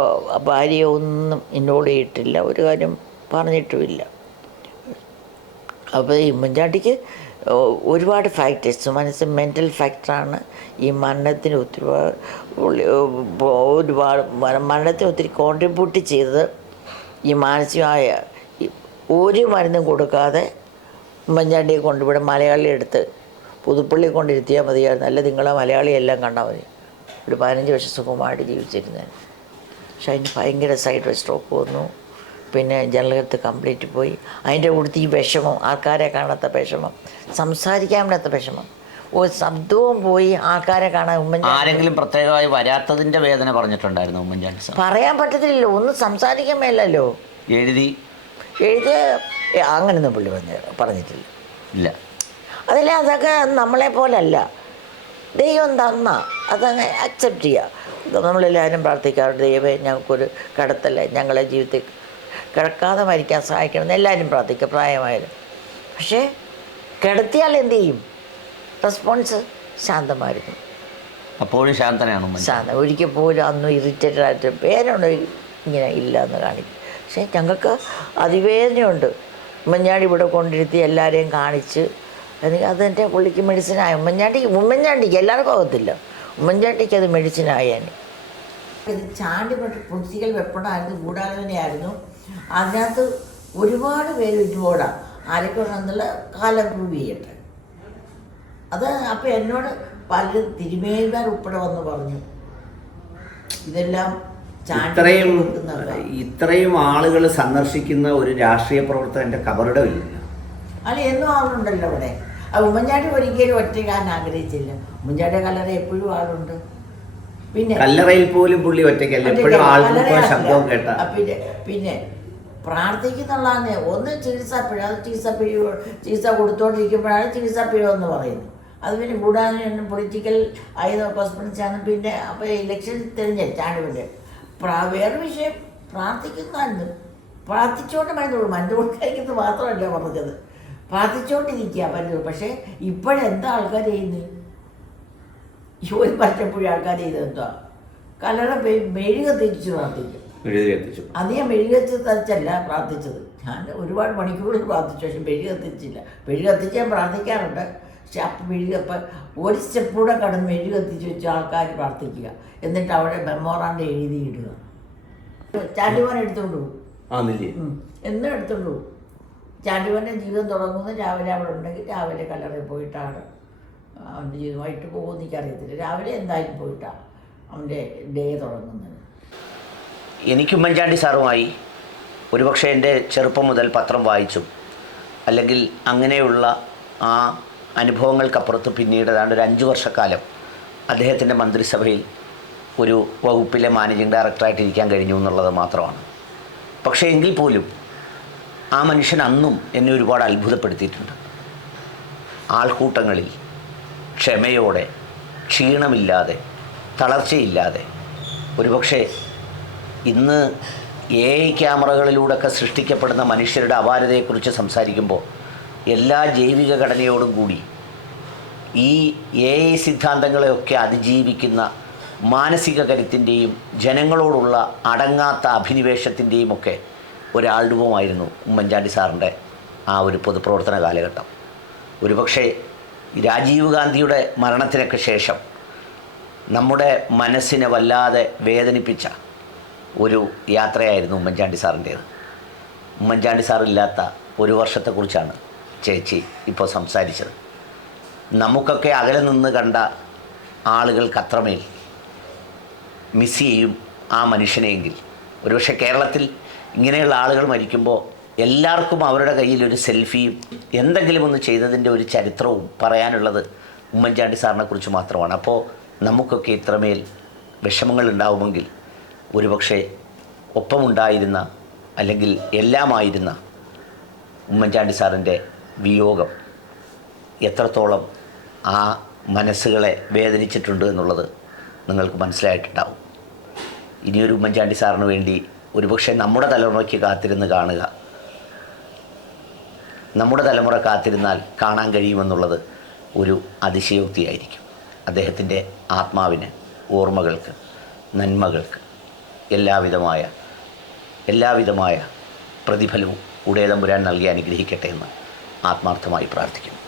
ഭാര്യയോ ഒന്നും ഇൻവോൾവ് ചെയ്തിട്ടില്ല, ഒരു കാര്യം പറഞ്ഞിട്ടുമില്ല. അപ്പോൾ ഈ ഉമ്മൻചാണ്ടിക്ക് ഒരുപാട് ഫാക്ടേഴ്സ്, മനസ്സ് മെൻ്റൽ ഫാക്ടറാണ് ഈ മരണത്തിന് മരണത്തിന് ഒത്തിരി കോൺട്രിബ്യൂട്ട് ചെയ്തത്. ഈ മാനസികമായ ഒരു മരുന്നും കൊടുക്കാതെ ഉമ്മൻചാണ്ടിയെ കൊണ്ട് ഇവിടെ മലയാളി എടുത്ത് പുതുപ്പള്ളി കൊണ്ടിരുത്തിയാൽ മതിയായിരുന്നു. അല്ല നിങ്ങളെ മലയാളിയെല്ലാം കണ്ടാൽ മതി. ഒരു 15 വർഷം സുഖമായിട്ട് ജീവിച്ചിരുന്നേ. പക്ഷെ അതിന് ഭയങ്കര സൈഡ് സ്ട്രോക്ക് വന്നു. പിന്നെ ജനറൽ ഹെൽത്ത് കംപ്ലീറ്റ് പോയി. അതിൻ്റെ കൂടുതൽ ഈ വിഷമം, ആൾക്കാരെ കാണാത്ത വിഷമം, സംസാരിക്കാൻ പറ്റാത്ത വിഷമം, ഒരു ശബ്ദവും പോയി, ആൾക്കാരെ കാണാൻ. ഉമ്മൻചാണ്ടി ആരെങ്കിലും പ്രത്യേകമായി വരാത്തതിൻ്റെ വേദന പറഞ്ഞിട്ടുണ്ടായിരുന്നു ഉമ്മൻചാണ്ടി? പറയാൻ പറ്റത്തില്ലല്ലോ, ഒന്നും സംസാരിക്കാൻ മേലല്ലോ. എഴുതി അങ്ങനെയൊന്നും പുള്ളി പറഞ്ഞിട്ടില്ല. ഇല്ല, അതല്ല, അതൊക്കെ നമ്മളെ പോലല്ല. ദൈവം തന്ന അതങ്ങ് അക്സെപ്റ്റ് ചെയ്യുക. നമ്മളെല്ലാവരും പ്രാർത്ഥിക്കാറുണ്ട്, ദൈവമേ ഞങ്ങൾക്കൊരു കടത്തല്ല, ഞങ്ങളെ ജീവിതത്തിൽ കിടക്കാതെ മരിക്കാൻ സഹായിക്കണമെന്ന് എല്ലാവരും പ്രാർത്ഥിക്കുക, പ്രായമായാലും. പക്ഷേ കിടത്തിയാൽ എന്ത് ചെയ്യും? റെസ്പോൺസ് ശാന്തമായിരുന്നു. അപ്പോഴും ശാന്തനാണ്. ശാന്തം. ഒരിക്കൽ പോലും അന്ന് ഇറിറ്റേറ്റഡ് ആയിട്ട് പേരുണ്ട് ഇങ്ങനെ ഇല്ല എന്ന് കാണിക്കും. പക്ഷേ ഞങ്ങൾക്ക് അതിവേദനയുണ്ട്. ഉമ്മൻചാണ്ടി ഇവിടെ കൊണ്ടിരുത്തി എല്ലാവരെയും കാണിച്ച് അതെൻ്റെ പുള്ളിക്ക് മെഡിസിനായി. ഉമ്മൻചാണ്ടിക്ക് എല്ലാവർക്കും ആകത്തില്ല, ഉമ്മൻചാണ്ടിക്ക് അത് മെഡിസിനായാണ്. ഇത് ചാണ്ടി പൊളിറ്റിക്കൽ വെപ്പണായിരുന്നു, ഗൂഢാലോചനയായിരുന്നു. അതിനകത്ത് ഒരുപാട് പേര് ഇതുകൂടാണ് ആരൊക്കെയാണെന്നുള്ള കാലം പ്രൂവ് ചെയ്യട്ടെ. അത് അപ്പോൾ എന്നോട് പലരും തിരുമേൽമാർ ഉൾപ്പെടെ വന്ന് പറഞ്ഞു ഇതെല്ലാം ഇത്രയും ആളുകൾ സന്ദർശിക്കുന്ന ഒരു രാഷ്ട്രീയ പ്രവർത്തകന്റെ കബറിടമില്ല. അല്ല, എന്നും ആളുണ്ടല്ലോ അവിടെ. അത് ഉമ്മൻചാണ്ടി ഒരിക്കലും ഒറ്റയ്ക്കാൻ ആഗ്രഹിച്ചില്ല. ഉമ്മൻചാണ്ടി കല്ലറ എപ്പോഴും ആളുണ്ട്. പിന്നെ കല്ലറയിൽ പോലും പുള്ളി ഒറ്റയ്ക്കല്ല, എപ്പോഴും ആൾക്കൂട്ട ശബ്ദവും കേട്ട. പിന്നെ പ്രാർത്ഥിക്കുന്നുള്ളതാണ്. ഒന്ന് ചികിത്സാപ്പിഴ, അത് ചികിത്സ കൊടുത്തോണ്ടിരിക്കുമ്പോഴാണ് ചികിത്സാപ്പിഴ എന്ന് പറയുന്നത്. അത് പിന്നെ കൂടാതെ പൊളിറ്റിക്കൽ ആയുധ കോസ്പിറൻസിയാണ്. പിന്നെ അപ്പോൾ ഇലക്ഷൻ തെരഞ്ഞ ചാണ്ടുവിൻ്റെ വേറെ വിഷയം പ്രാർത്ഥിക്കുന്നതായിരുന്നു. പ്രാർത്ഥിച്ചുകൊണ്ട് മരുന്നുള്ളൂ, മരുന്ന് കൊടുക്കാതിരിക്കുന്നത് മാത്രമല്ല പറഞ്ഞത്, പ്രാർത്ഥിച്ചുകൊണ്ടിരിക്കുക മരുന്ന്. പക്ഷേ ഇപ്പോഴെന്താ ആൾക്കാർ ചെയ്യുന്നത്? ഒരു പറ്റപ്പോഴും ആൾക്കാർ ചെയ്തത് എന്താ? കല്ലറ മെഴുക തിരിച്ച് പ്രാർത്ഥിക്കും. അധികം മെഴുകത്തി തച്ചല്ല പ്രാർത്ഥിച്ചത്. ഞാൻ ഒരുപാട് മണിക്കൂറിൽ പ്രാർത്ഥിച്ചു, പക്ഷെ മെഴുകത്തിച്ചില്ല. മെഴുകത്തിച്ച് ഞാൻ പ്രാർത്ഥിക്കാറുണ്ട്. പക്ഷെ അപ്പം മെഴുകപ്പം ഒരു സ്റ്റെപ്പ് കൂടെ കടന്ന് മെഴുകത്തിച്ച് വെച്ച് ആൾക്കാർ പ്രാർത്ഥിക്കുക, എന്നിട്ട് അവിടെ മെമ്മോറാണ്ട് എഴുതിയിടുക. ചാണ്ടിമോൻ എടുത്തുകൊണ്ട് പോകും, എന്നും എടുത്തുകൊണ്ട് പോകും. ചാണ്ടിമോൻ്റെ ജീവിതം തുടങ്ങുന്നത് രാവിലെ അവിടെ ഉണ്ടെങ്കിൽ രാവിലെ കല്ലറയിൽ പോയിട്ടാണ് അവൻ്റെ ജീവിതമായിട്ട് പോകുമെന്ന് എനിക്കറിയത്തില്ല. രാവിലെ എന്തായാലും പോയിട്ടാണ് അവൻ്റെ ഡേ തുടങ്ങുന്നത്. എനിക്ക് ഉമ്മൻചാണ്ടി സാറുമായി ഒരുപക്ഷെ എൻ്റെ ചെറുപ്പം മുതൽ പത്രം വായിച്ചും അല്ലെങ്കിൽ അങ്ങനെയുള്ള ആ അനുഭവങ്ങൾക്കപ്പുറത്ത് പിന്നീട് ഏതാണ്ട് ഒരു 5 വർഷക്കാലം അദ്ദേഹത്തിൻ്റെ മന്ത്രിസഭയിൽ ഒരു വകുപ്പിലെ മാനേജിങ് ഡയറക്ടറായിട്ട് ഇരിക്കാൻ കഴിഞ്ഞു എന്നുള്ളത് മാത്രമാണ്. പക്ഷേ എങ്കിൽ പോലും ആ മനുഷ്യൻ അന്നും എന്നെ ഒരുപാട് അത്ഭുതപ്പെടുത്തിയിട്ടുണ്ട്. ആൾക്കൂട്ടങ്ങളിൽ ക്ഷമയോടെ, ക്ഷീണമില്ലാതെ, തളർച്ചയില്ലാതെ, ഒരുപക്ഷെ ഇന്ന് AI ക്യാമറകളിലൂടെയൊക്കെ സൃഷ്ടിക്കപ്പെടുന്ന മനുഷ്യരുടെ അപാരതയെക്കുറിച്ച് സംസാരിക്കുമ്പോൾ എല്ലാ ജൈവിക ഘടനയോടും കൂടി ഈ AI സിദ്ധാന്തങ്ങളെയൊക്കെ അതിജീവിക്കുന്ന മാനസിക കരുത്തിൻ്റെയും ജനങ്ങളോടുള്ള അടങ്ങാത്ത അഭിനിവേശത്തിൻ്റെയും ഒക്കെ ഒരാൾരൂപമായിരുന്നു ഉമ്മൻചാണ്ടി സാറിൻ്റെ ആ ഒരു പൊതുപ്രവർത്തന കാലഘട്ടം. ഒരുപക്ഷെ രാജീവ് ഗാന്ധിയുടെ മരണത്തിനൊക്കെ ശേഷം നമ്മുടെ മനസ്സിനെ വല്ലാതെ വേദനിപ്പിച്ച ഒരു യാത്രയായിരുന്നു ഉമ്മൻചാണ്ടി സാറിൻ്റേത്. ഉമ്മൻചാണ്ടി സാറില്ലാത്ത ഒരു വർഷത്തെക്കുറിച്ചാണ് ചേച്ചി ഇപ്പോൾ സംസാരിച്ചത്. നമുക്കൊക്കെ അകലെ നിന്ന് കണ്ട ആളുകൾക്ക് അത്രമേൽ മിസ് ചെയ്യും ആ മനുഷ്യനെയെങ്കിൽ, ഒരുപക്ഷെ കേരളത്തിൽ ഇങ്ങനെയുള്ള ആളുകൾ മരിക്കുമ്പോൾ എല്ലാവർക്കും അവരുടെ കയ്യിലൊരു സെൽഫിയും എന്തെങ്കിലും ഒന്ന് ചെയ്തതിൻ്റെ ഒരു ചരിത്രവും പറയാനുള്ളത് ഉമ്മൻചാണ്ടി സാറിനെക്കുറിച്ച് മാത്രമാണ്. അപ്പോൾ നമുക്കൊക്കെ ഇത്രമേൽ വിഷമങ്ങൾ ഉണ്ടാവുമെങ്കിൽ ഒരുപക്ഷെ ഒപ്പമുണ്ടായിരുന്ന അല്ലെങ്കിൽ എല്ലാമായിരുന്ന ഉമ്മൻചാണ്ടി സാറിൻ്റെ വിയോഗം എത്രത്തോളം ആ മനസ്സുകളെ വേദനിച്ചിട്ടുണ്ട് എന്നുള്ളത് നിങ്ങൾക്ക് മനസ്സിലായിട്ടുണ്ടാവും. ഇനിയൊരു ഉമ്മൻചാണ്ടി സാറിന് വേണ്ടി ഒരുപക്ഷെ നമ്മുടെ തലമുറയ്ക്ക് കാത്തിരുന്ന് കാണുക, നമ്മുടെ തലമുറ കാത്തിരുന്നാൽ കാണാൻ കഴിയുമെന്നുള്ളത് ഒരു അതിശയോക്തിയായിരിക്കും. അദ്ദേഹത്തിൻ്റെ ആത്മാവിന്, ഓർമ്മകൾക്ക്, നന്മകൾക്ക് എല്ലാവിധമായ പ്രതിഫലവും ഉടയതമ്പുരാൻ നൽകി അനുഗ്രഹിക്കട്ടെ എന്ന് ആത്മാർത്ഥമായി പ്രാർത്ഥിക്കുന്നു.